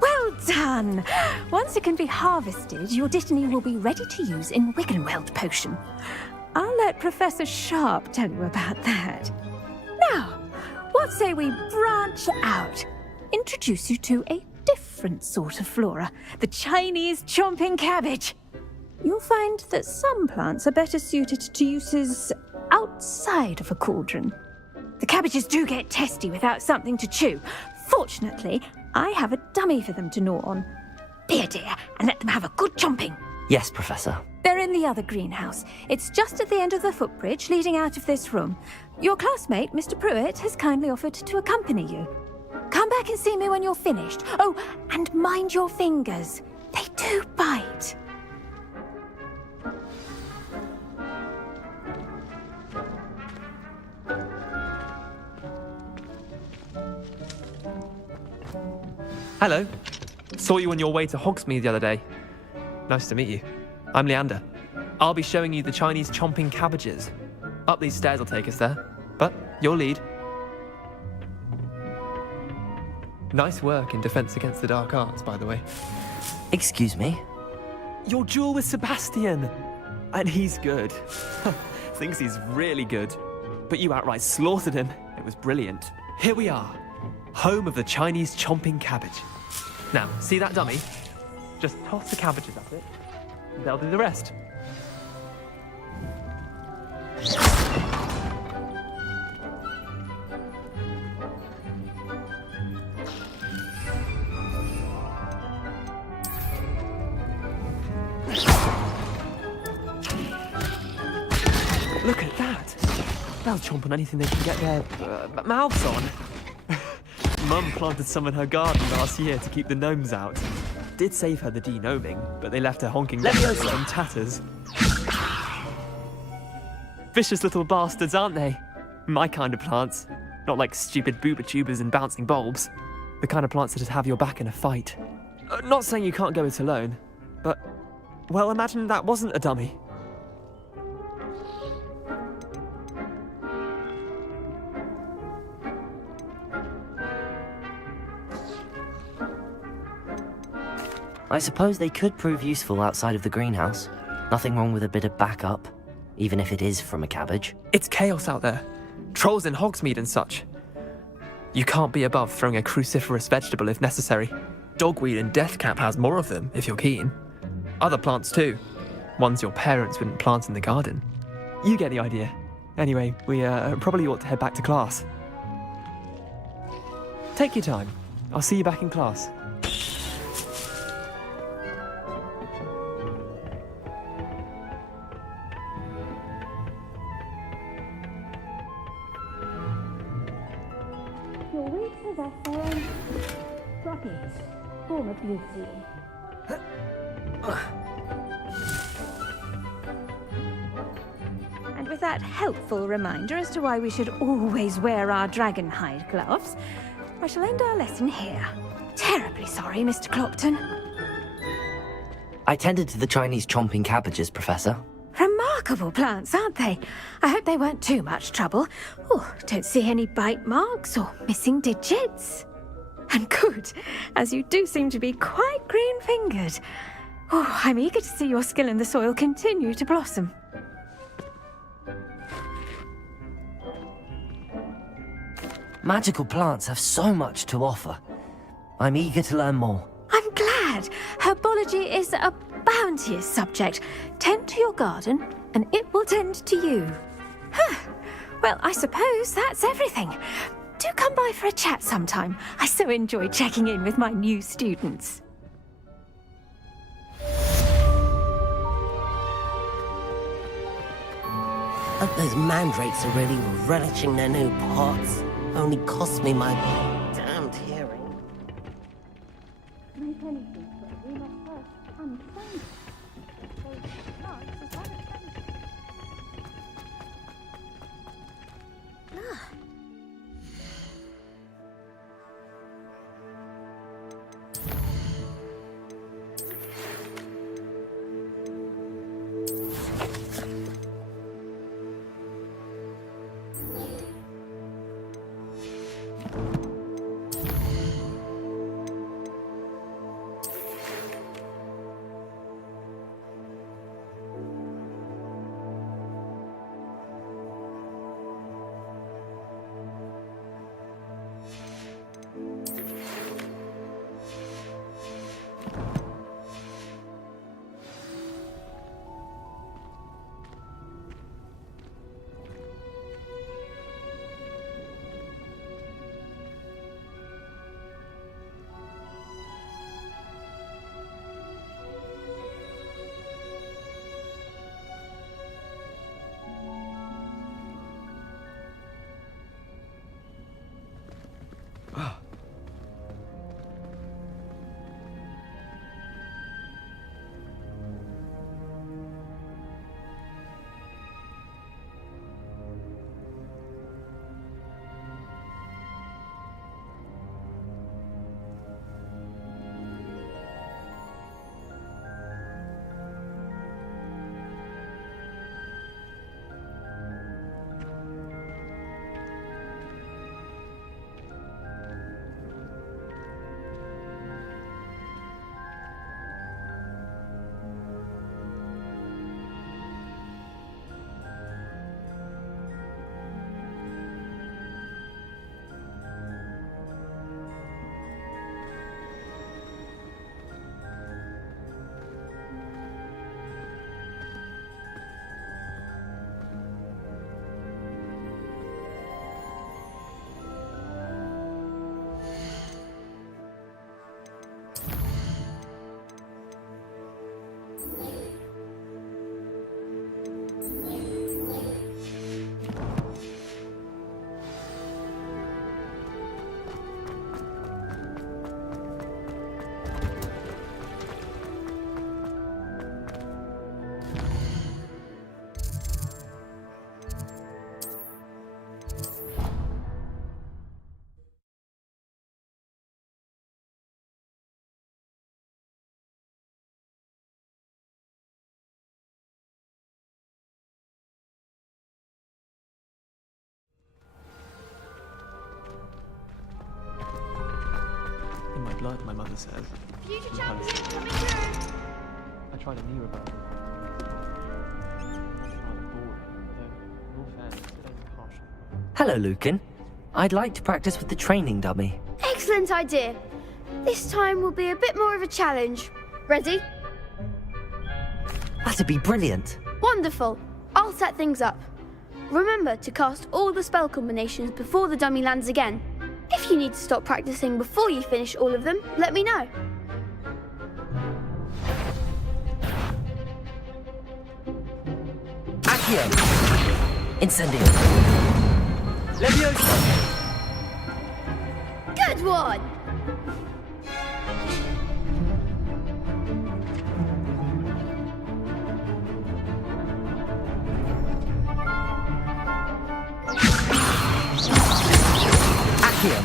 Well done. Once it can be harvested, your Dittany will be ready to use in Wiggenweld potion. I'll let Professor Sharp tell you about that. Now, what say we branch out? Introduce you to a different sort of flora, the Chinese chomping cabbage. You'll find that some plants are better suited to uses outside of a cauldron. The cabbages do get testy without something to chew. Fortunately, I have a dummy for them to gnaw on. Be a dear and let them have a good chomping. Yes, Professor. They're in the other greenhouse. It's just at the end of the footbridge leading out of this room. Your classmate, Mr. Pruitt, has kindly offered to accompany you. Come back and see me when you're finished. Oh, and mind your fingers. They do bite. Hello. Saw you on your way to Hogsmeade the other day. Nice to meet you. I'm Leander. I'll be showing you the Chinese chomping cabbages. Up these stairs will take us there, but your lead. Nice work in Defense Against the Dark Arts, by the way. Excuse me? Your duel with Sebastian! And he's good. Thinks he's really good. But you outright slaughtered him. It was brilliant. Here we are. Home of the Chinese chomping cabbage. Now, see that dummy? Just toss the cabbages at it. They'll do the rest. Look at that! They'll chomp on anything they can get their mouths on. Mum planted some in her garden last year to keep the gnomes out. Did save her the de-gnoming, but they left her honking down in tatters. Vicious little bastards, aren't they? My kind of plants. Not like stupid booba tubers and bouncing bulbs. The kind of plants that'd have your back in a fight. Not saying you can't go it alone, but... well, imagine that wasn't a dummy. I suppose they could prove useful outside of the greenhouse. Nothing wrong with a bit of backup, even if it is from a cabbage. It's chaos out there. Trolls in Hogsmeade and such. You can't be above throwing a cruciferous vegetable if necessary. Dogweed and deathcap has more of them, if you're keen. Other plants too. Ones your parents wouldn't plant in the garden. You get the idea. Anyway, we probably ought to head back to class. Take your time. I'll see you back in class. Your weaknesses are foreign. Rocket, form of beauty. And with that helpful reminder as to why we should always wear our dragon hide gloves, I shall end our lesson here. Terribly sorry, Mr. Clopton. I tended to the Chinese chomping cabbages, Professor. Remarkable plants, aren't they? I hope they weren't too much trouble. Oh, don't see any bite marks or missing digits. And good, as you do seem to be quite green-fingered. Oh, I'm eager to see your skill in the soil continue to blossom. Magical plants have so much to offer. I'm eager to learn more. I'm glad. Herbology is a bounteous subject. Tend to your garden, and it will tend to you. Well, I suppose that's everything. Do come by for a chat sometime. I so enjoy checking in with my new students. Hope those mandrakes are really relishing their new pots. Only cost me my damned hearing. Make anything, but we must first understand In my blood, my mother says. Future champion coming through! I tried a knee revival. Rather boring, though, in all fairness, it only partially. Hello, Lucan. I'd like to practice with the training dummy. Excellent idea. This time will be a bit more of a challenge. Ready? That'd be brilliant. Wonderful. I'll set things up. Remember to cast all the spell combinations before the dummy lands again. If you need to stop practicing before you finish all of them, let me know. Accio! Incendio! Leviosa! Good one! Accio!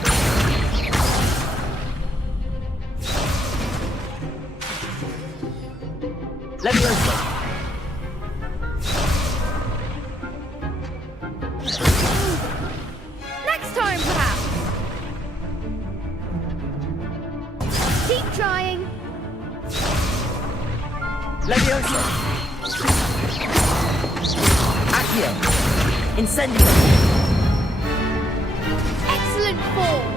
Leviosa! Next time, perhaps. Keep trying. Leviosa! Accio! Incendio! Excellent form.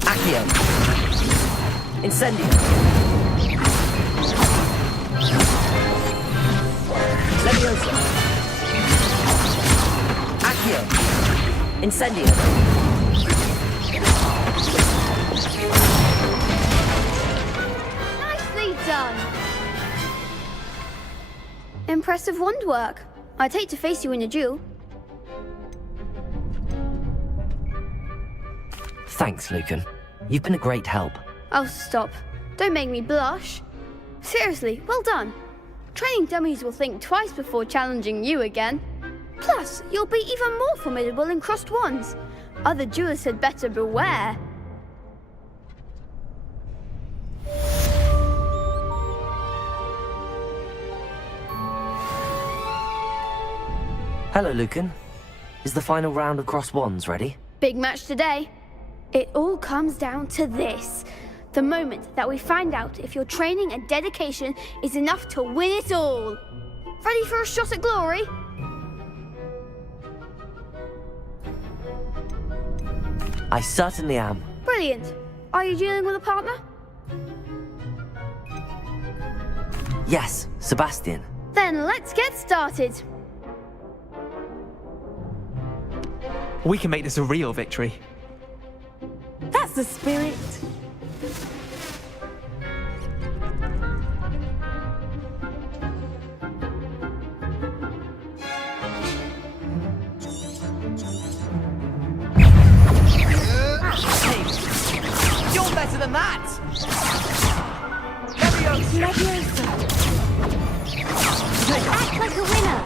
Accio! Incendio! Leviosa! Accio! Incendio! Nicely done. Impressive wand work. I'd hate to face you in a duel. Thanks, Lucan. You've been a great help. Oh, stop. Don't make me blush. Seriously, well done. Training dummies will think twice before challenging you again. Plus, you'll be even more formidable in crossed wands. Other duelists had better beware. Hello, Lucan. Is the final round of cross wands ready? Big match today. It all comes down to this. The moment that we find out if your training and dedication is enough to win it all. Ready for a shot at glory? I certainly am. Brilliant. Are you dealing with a partner? Yes, Sebastian. Then let's get started. We can make this a real victory. That's the spirit. You're better than that! Leviosa. Act like a winner.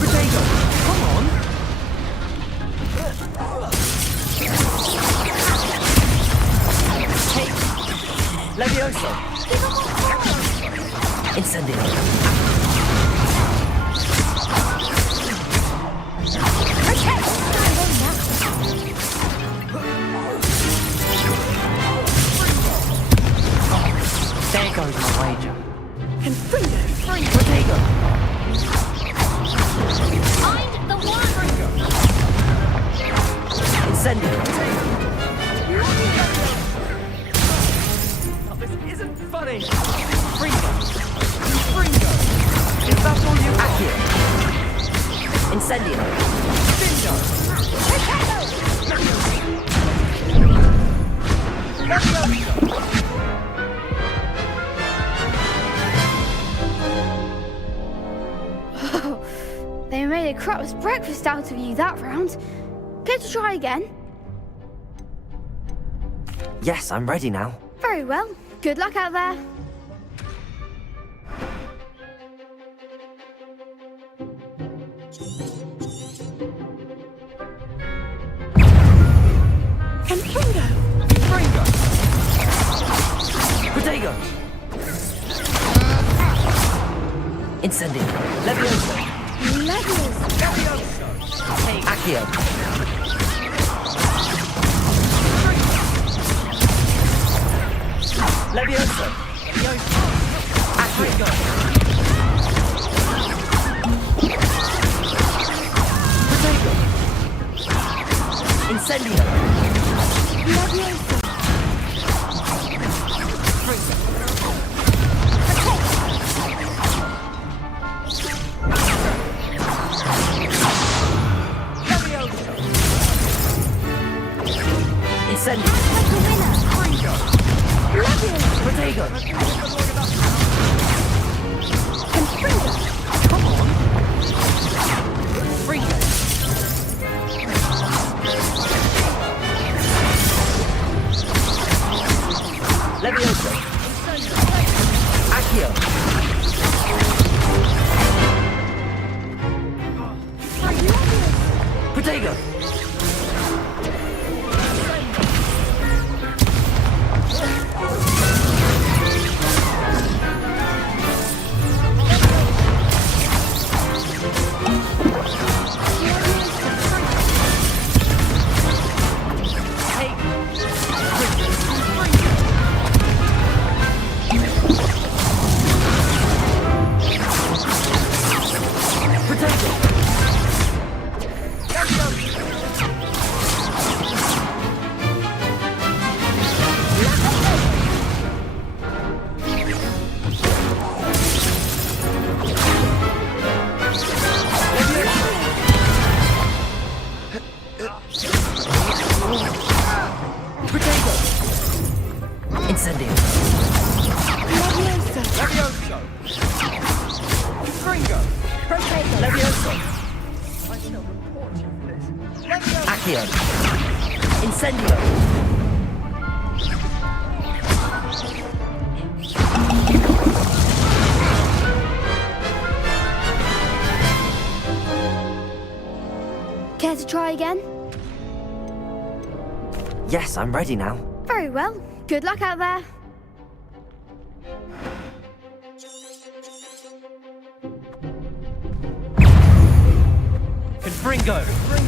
Potato, come on! Hey, Leviosa! Incendio! There goes my wager. And Fringo! Potato! Find the one! Incendio! Oh, this isn't funny! Fringo! Fringo! Is that all you Accio! Incendio! Bingo! They made a crup's breakfast out of you that round. Care to try again? Yes, I'm ready now. Very well. Good luck out there. Confringo! Confringo! Protego! Incendio! Levioso! Levioso! Accio! Levioso! Accio! Protego! Incendio! Levioso! Incendio! Protego! Confringo! Come on! Confringo! Levioso! Accio! Protego! Incendio! Levioso! Confringo! Levioso! I shall report you for this. Accio! Incendio! Care to try again? Yes, I'm ready now. Very well. Good luck out there. Confringo!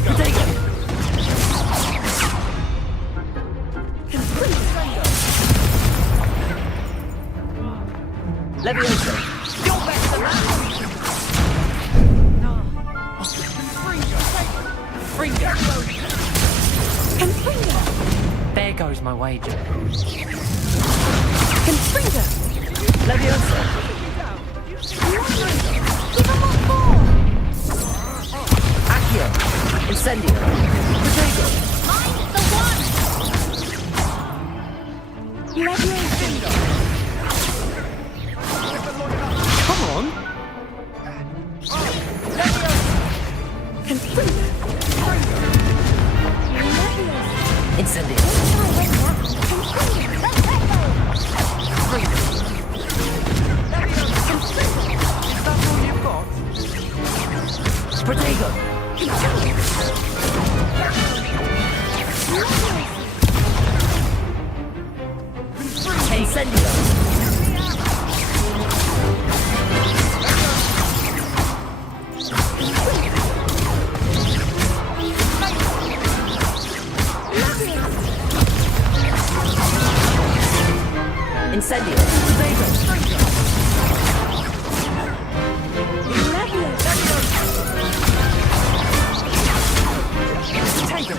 Protego! Levioso! You're better than that! Confringo! Confringo! There goes my wager. Confringo! Levioso! Accio! Incendio! Protego! Mine's the one! Levioso! Come on! Confringo! Incendio! That's all you've got? Protego! Incendio! Incendio! Protego! Protego!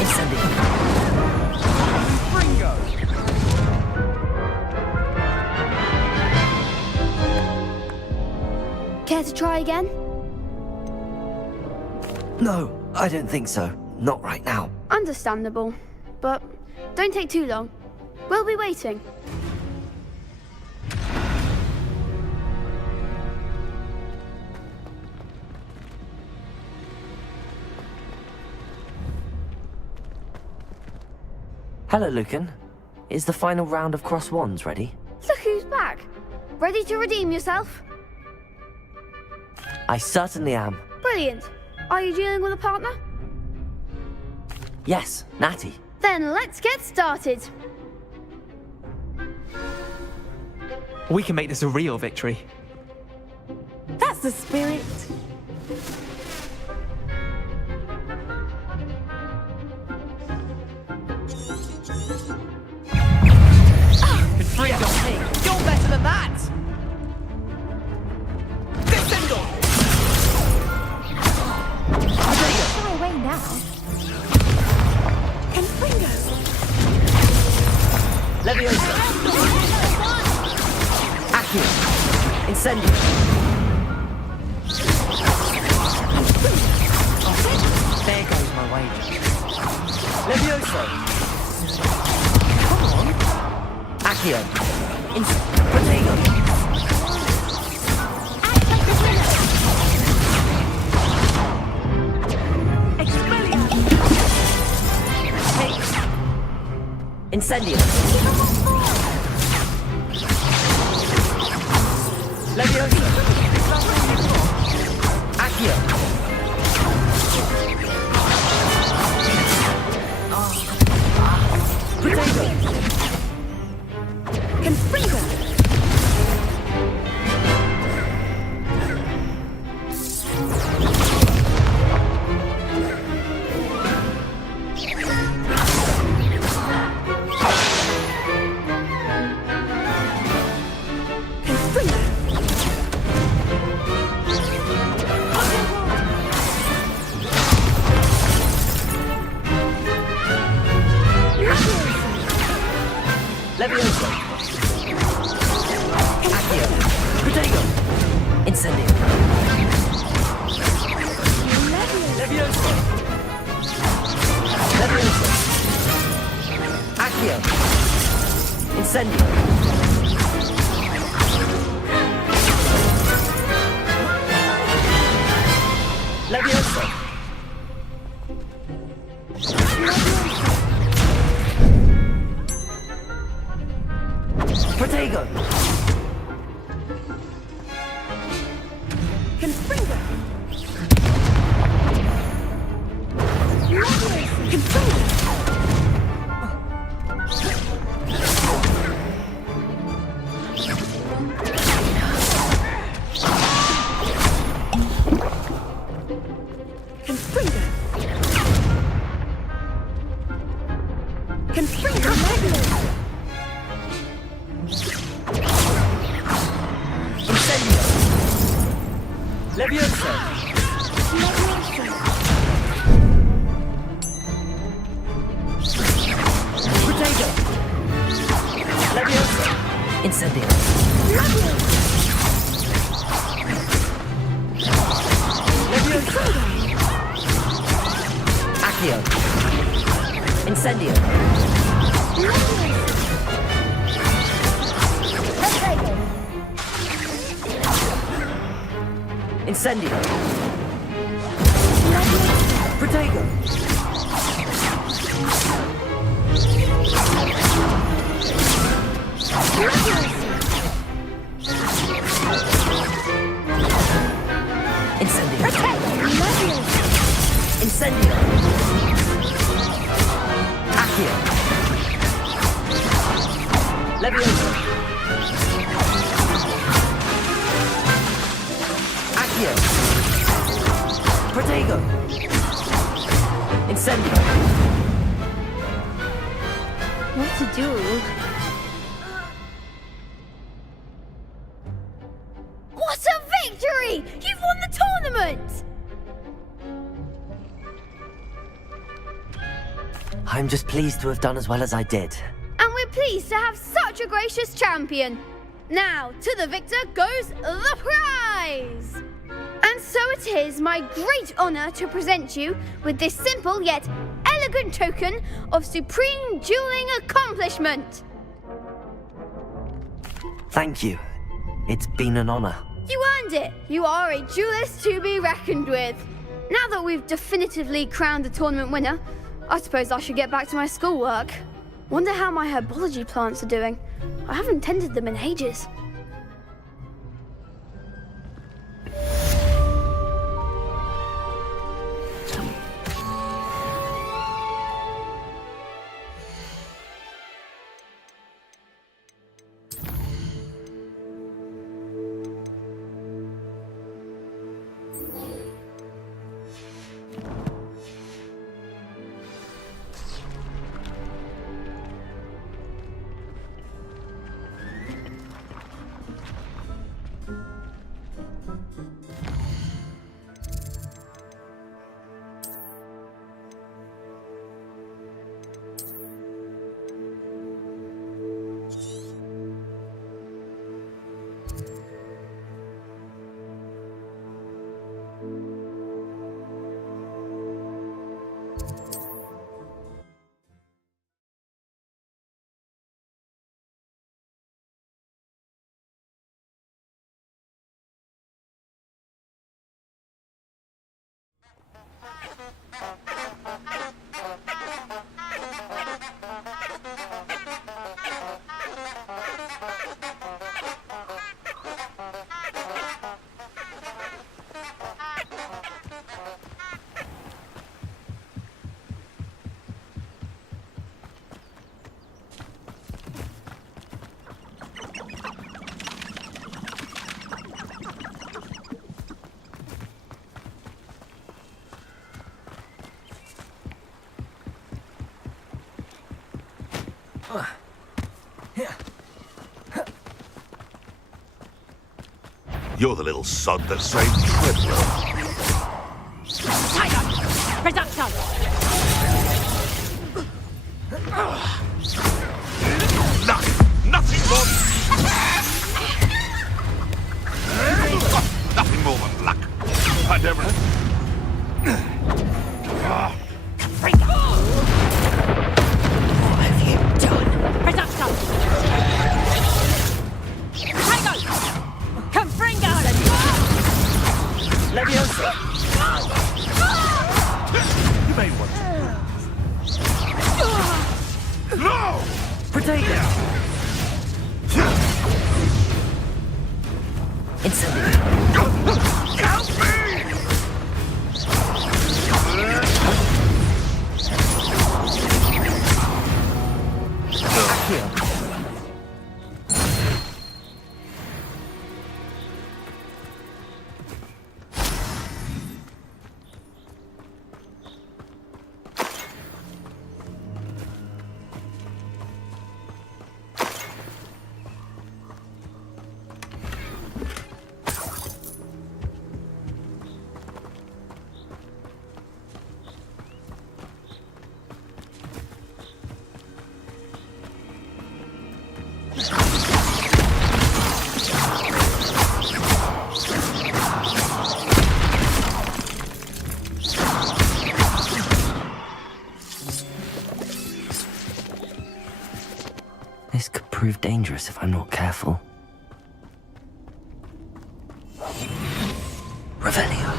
Incendio. Care to try again? No, I don't think so. Not right now. Understandable. But don't take too long. We'll be waiting. Hello, Lucan. Is the final round of Cross Wands ready? Look who's back. Ready to redeem yourself? I certainly am. Brilliant. Are you dealing with a partner? Yes, Natty. Then let's get started. We can make this a real victory. That's the spirit. Confringo. You're better than that! Descendo! Fly away now. Confringo. Leviosa. Accio. Incendio. There goes my wager. Levioso. Come on. Accio. Protego. Incendio. Leviosa. Accio. Protego. Confringo. Leviosa. Accio. Protego. Incendio. Leviosa. Leviosa. Accio. Incendio. Leviosa. Protego. Confringo. Confringo. Confringo. Confringo. Incendio. Leviosa. Protego. Leviosa. Incendio. Leviosa. Accio. Incendio. Incendio. Protego. Incendio. Incendio. Accio. Leviosa. Accio. Protego. Incendio. What to do? What a victory! You've won the tournament! I'm just pleased to have done as well as I did. And we're pleased to have such a gracious champion. Now, to the victor goes the prize! And so it is my great honour to present you with this simple yet elegant token of supreme dueling accomplishment. Thank you. It's been an honour. You earned it. You are a duelist to be reckoned with. Now that we've definitively crowned the tournament winner, I suppose I should get back to my schoolwork. Wonder how my herbology plants are doing. I haven't tended them in ages. You're the little sod that saved Treadwell. Tiger! Reduction! Nothing more. Nothing more than luck. I never. What have you done? Reduction! Tiger! Confringo! Leviosa! You may want to. No! Potato! Incendio! Help me! Accio! This could prove dangerous if I'm not careful. Revelio.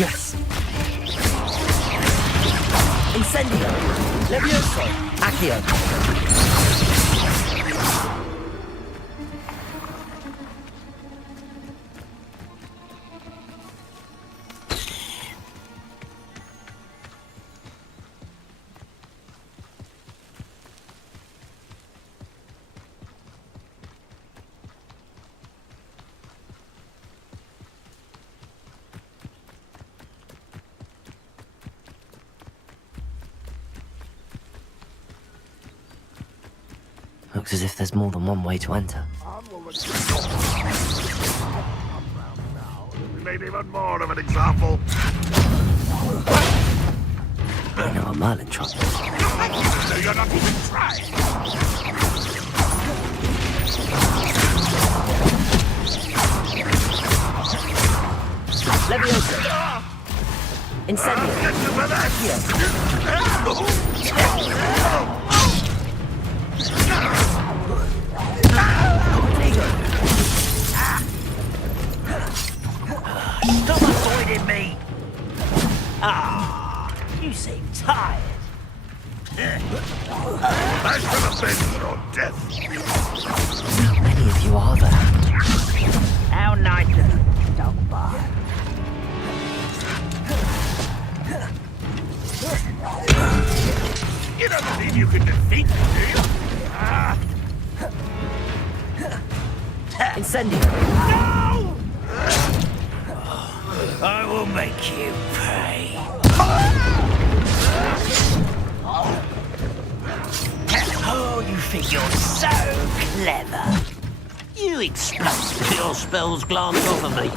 Yes. Incendio. Levioso. Accio. Looks as if there's more than one way to enter. We made even more of an example. I know a Merlin trot. You're not even trying. Levioso. Incendio. Stop avoiding me! Ah, you seem tired. I should have been your death. How many of you are there? How nice of you to stop by. You don't believe you can defeat me, do you? Incendio. No! I will make you pay. Oh, you think you're so clever. You explode your spells glance off of me.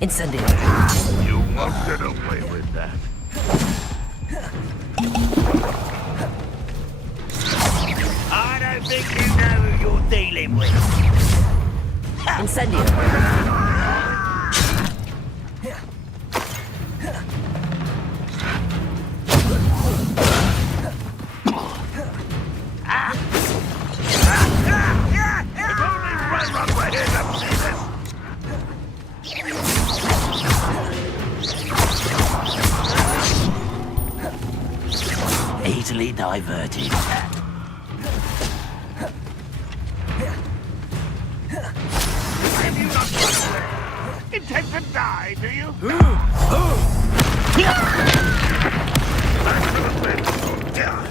Incendio. You won't get away with that. I don't think you know who you're dealing with. Incendio. If only Ranrock were here to see this. Easily diverted. Have you not run away? Intend to die, do you? I should have been so dead.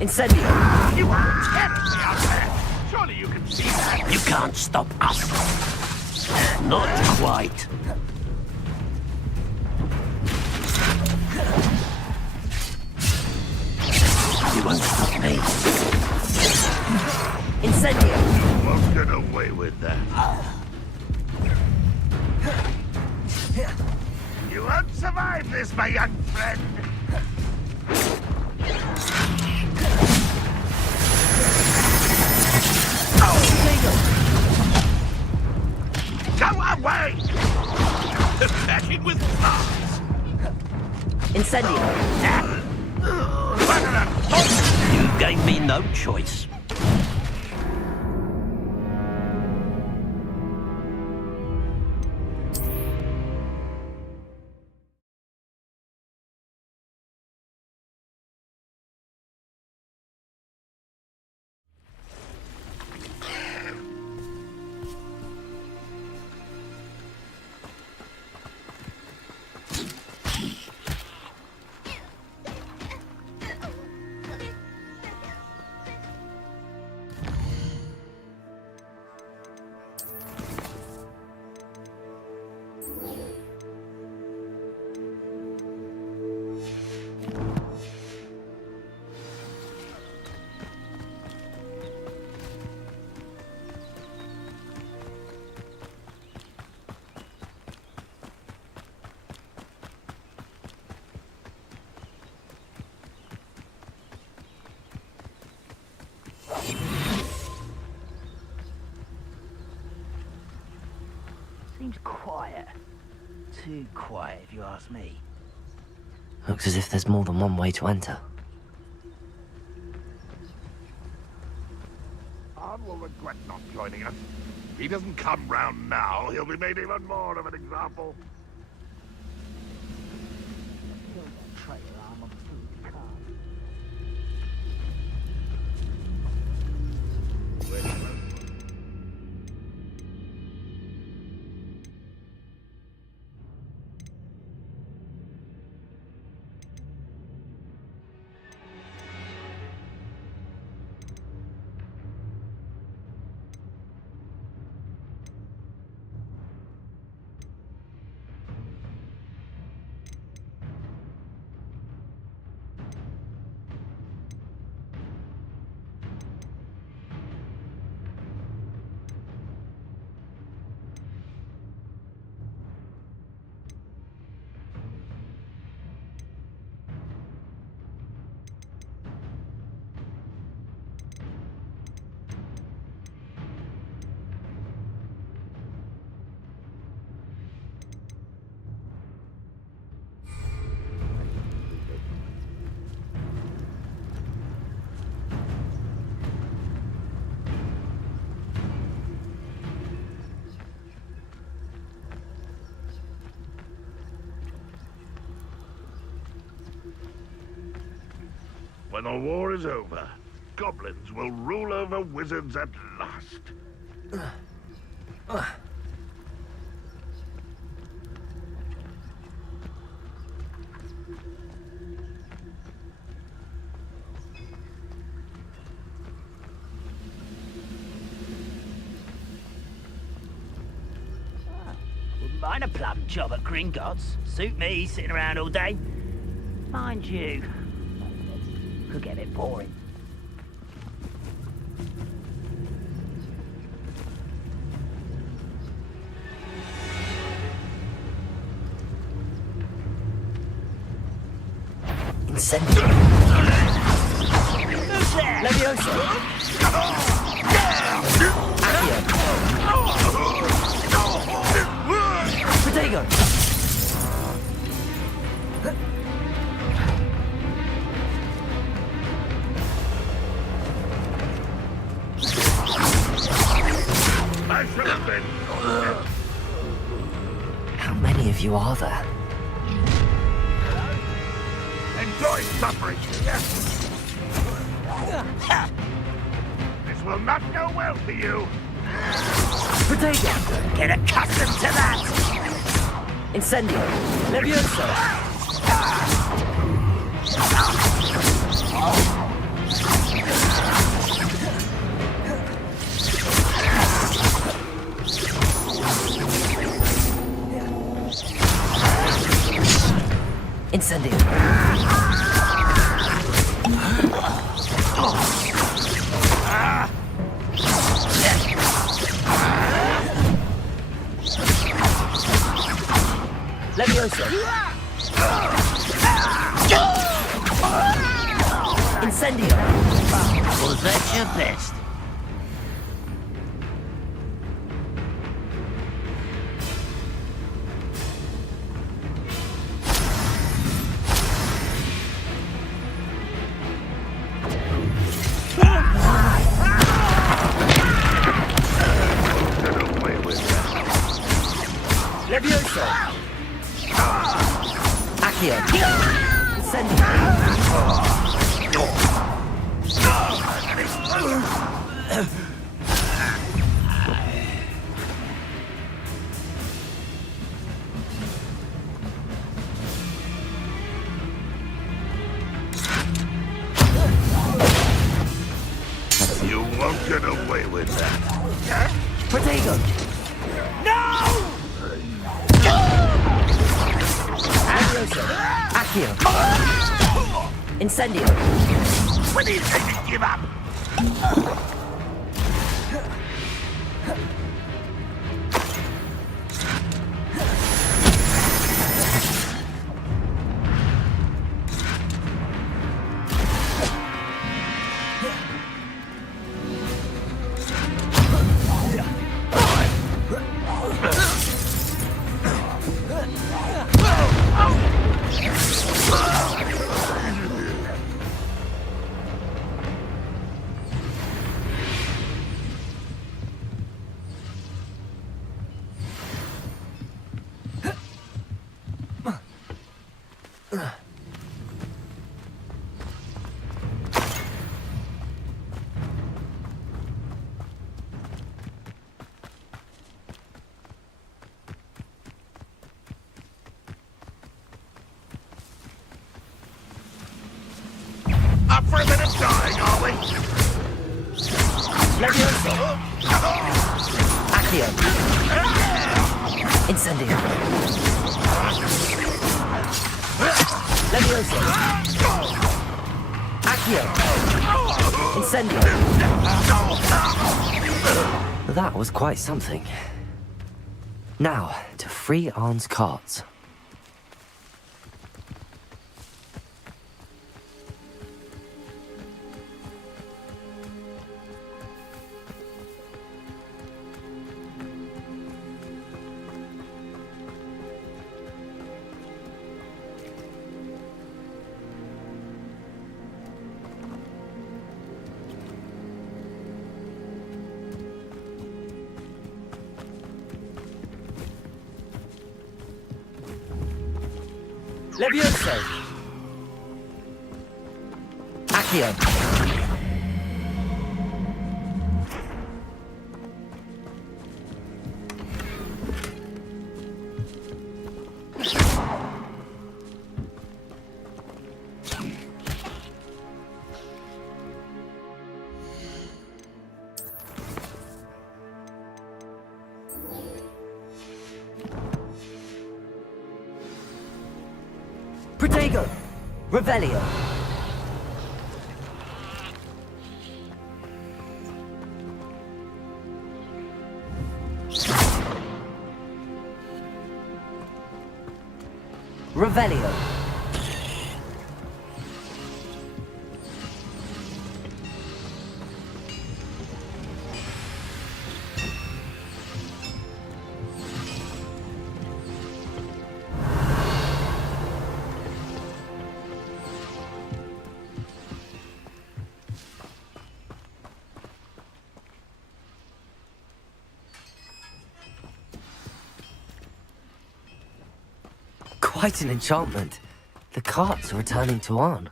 Incendio. You are tearing me out there. Surely you can see that. You can't stop us. Not quite. You won't stop me. Incendio. You won't get away with that. You won't survive this, my young friend. Go away! Attacking with claws! Incendio. You gave me no choice. Seems quiet. Too quiet, if you ask me. Looks as if there's more than one way to enter. Arn will regret not joining us. If he doesn't come round now, he'll be made even more of an example. When the war is over, goblins will rule over wizards at last. Wouldn't mind a plum job at Gringotts. Suit me, sitting around all day. Mind you, could get a bit boring. Incendio! Who's there? Levioso! Protego! I should have been. How many of you are there? Enjoy suffering, yes. This will not go well for you. Protego! Get accustomed to that! Incendio! Levioso! Incendio! Levioso! Incendio! Was that your best? Levioso! Accio! Incendio! You won't get away with that. Protego! No! Levioso! Accio! Incendio! When do you think to give up? Up for a bit of dying, are we? Levioso! Accio! Incendio! Levioso! Accio! Incendio! That was quite something. Now, to free Arn's carts. Levioso! Accio! Protego! Revelio! Revelio! Quite an enchantment. The carts are returning to Arn.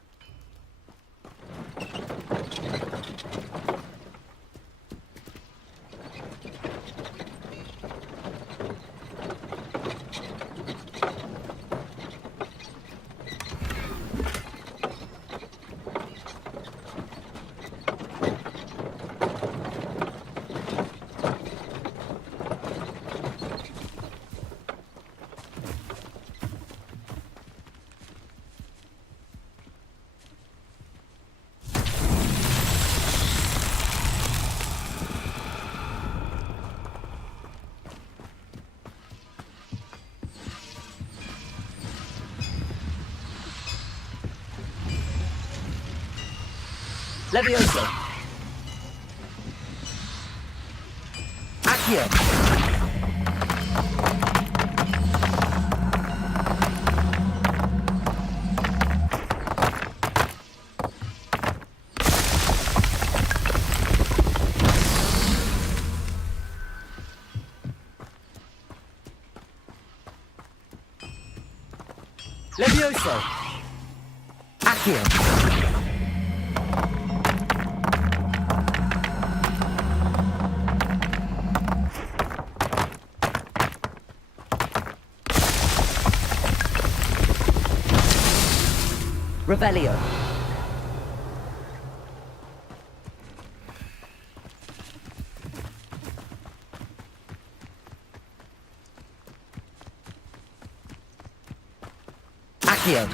Levioso! Accio! Levioso! Accio! Revelio. Accio.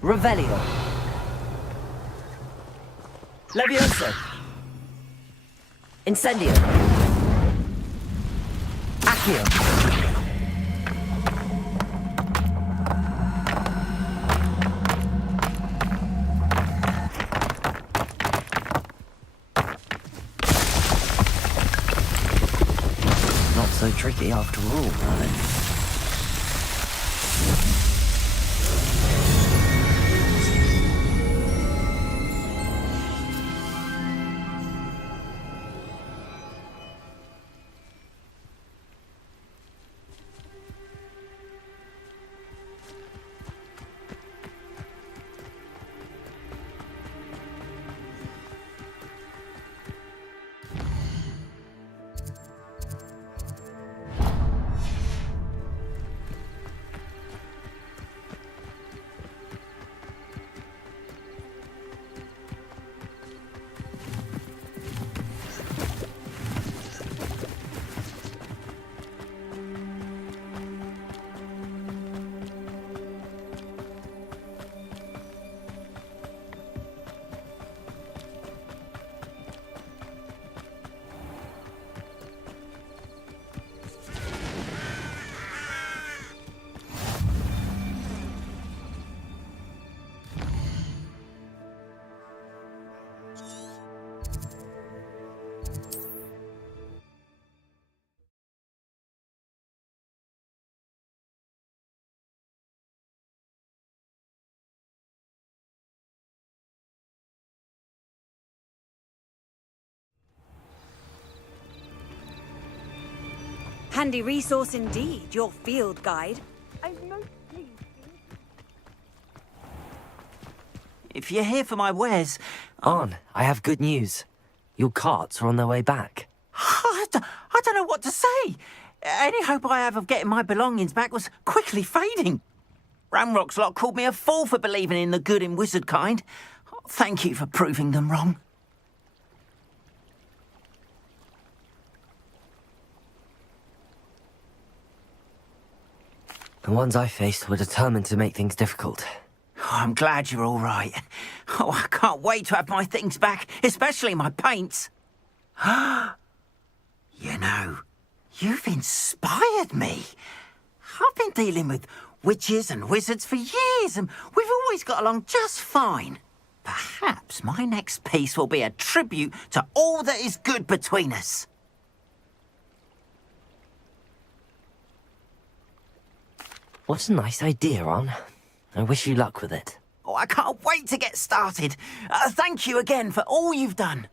Revelio. Levioso. Incendio. Accio. So tricky after all, Merlin. Handy resource indeed, your field guide. If you're here for my wares... Arn, I have good news. Your carts are on their way back. I don't know what to say. Any hope I have of getting my belongings back was quickly fading. Ranrock's lot called me a fool for believing in the good in wizard kind. Thank you for proving them wrong. The ones I faced were determined to make things difficult. Oh, I'm glad you're all right. Oh, I can't wait to have my things back, especially my paints. You know, you've inspired me. I've been dealing with witches and wizards for years, and we've always got along just fine. Perhaps my next piece will be a tribute to all that is good between us. What a nice idea, Arn. I wish you luck with it. Oh, I can't wait to get started. Thank you again for all you've done.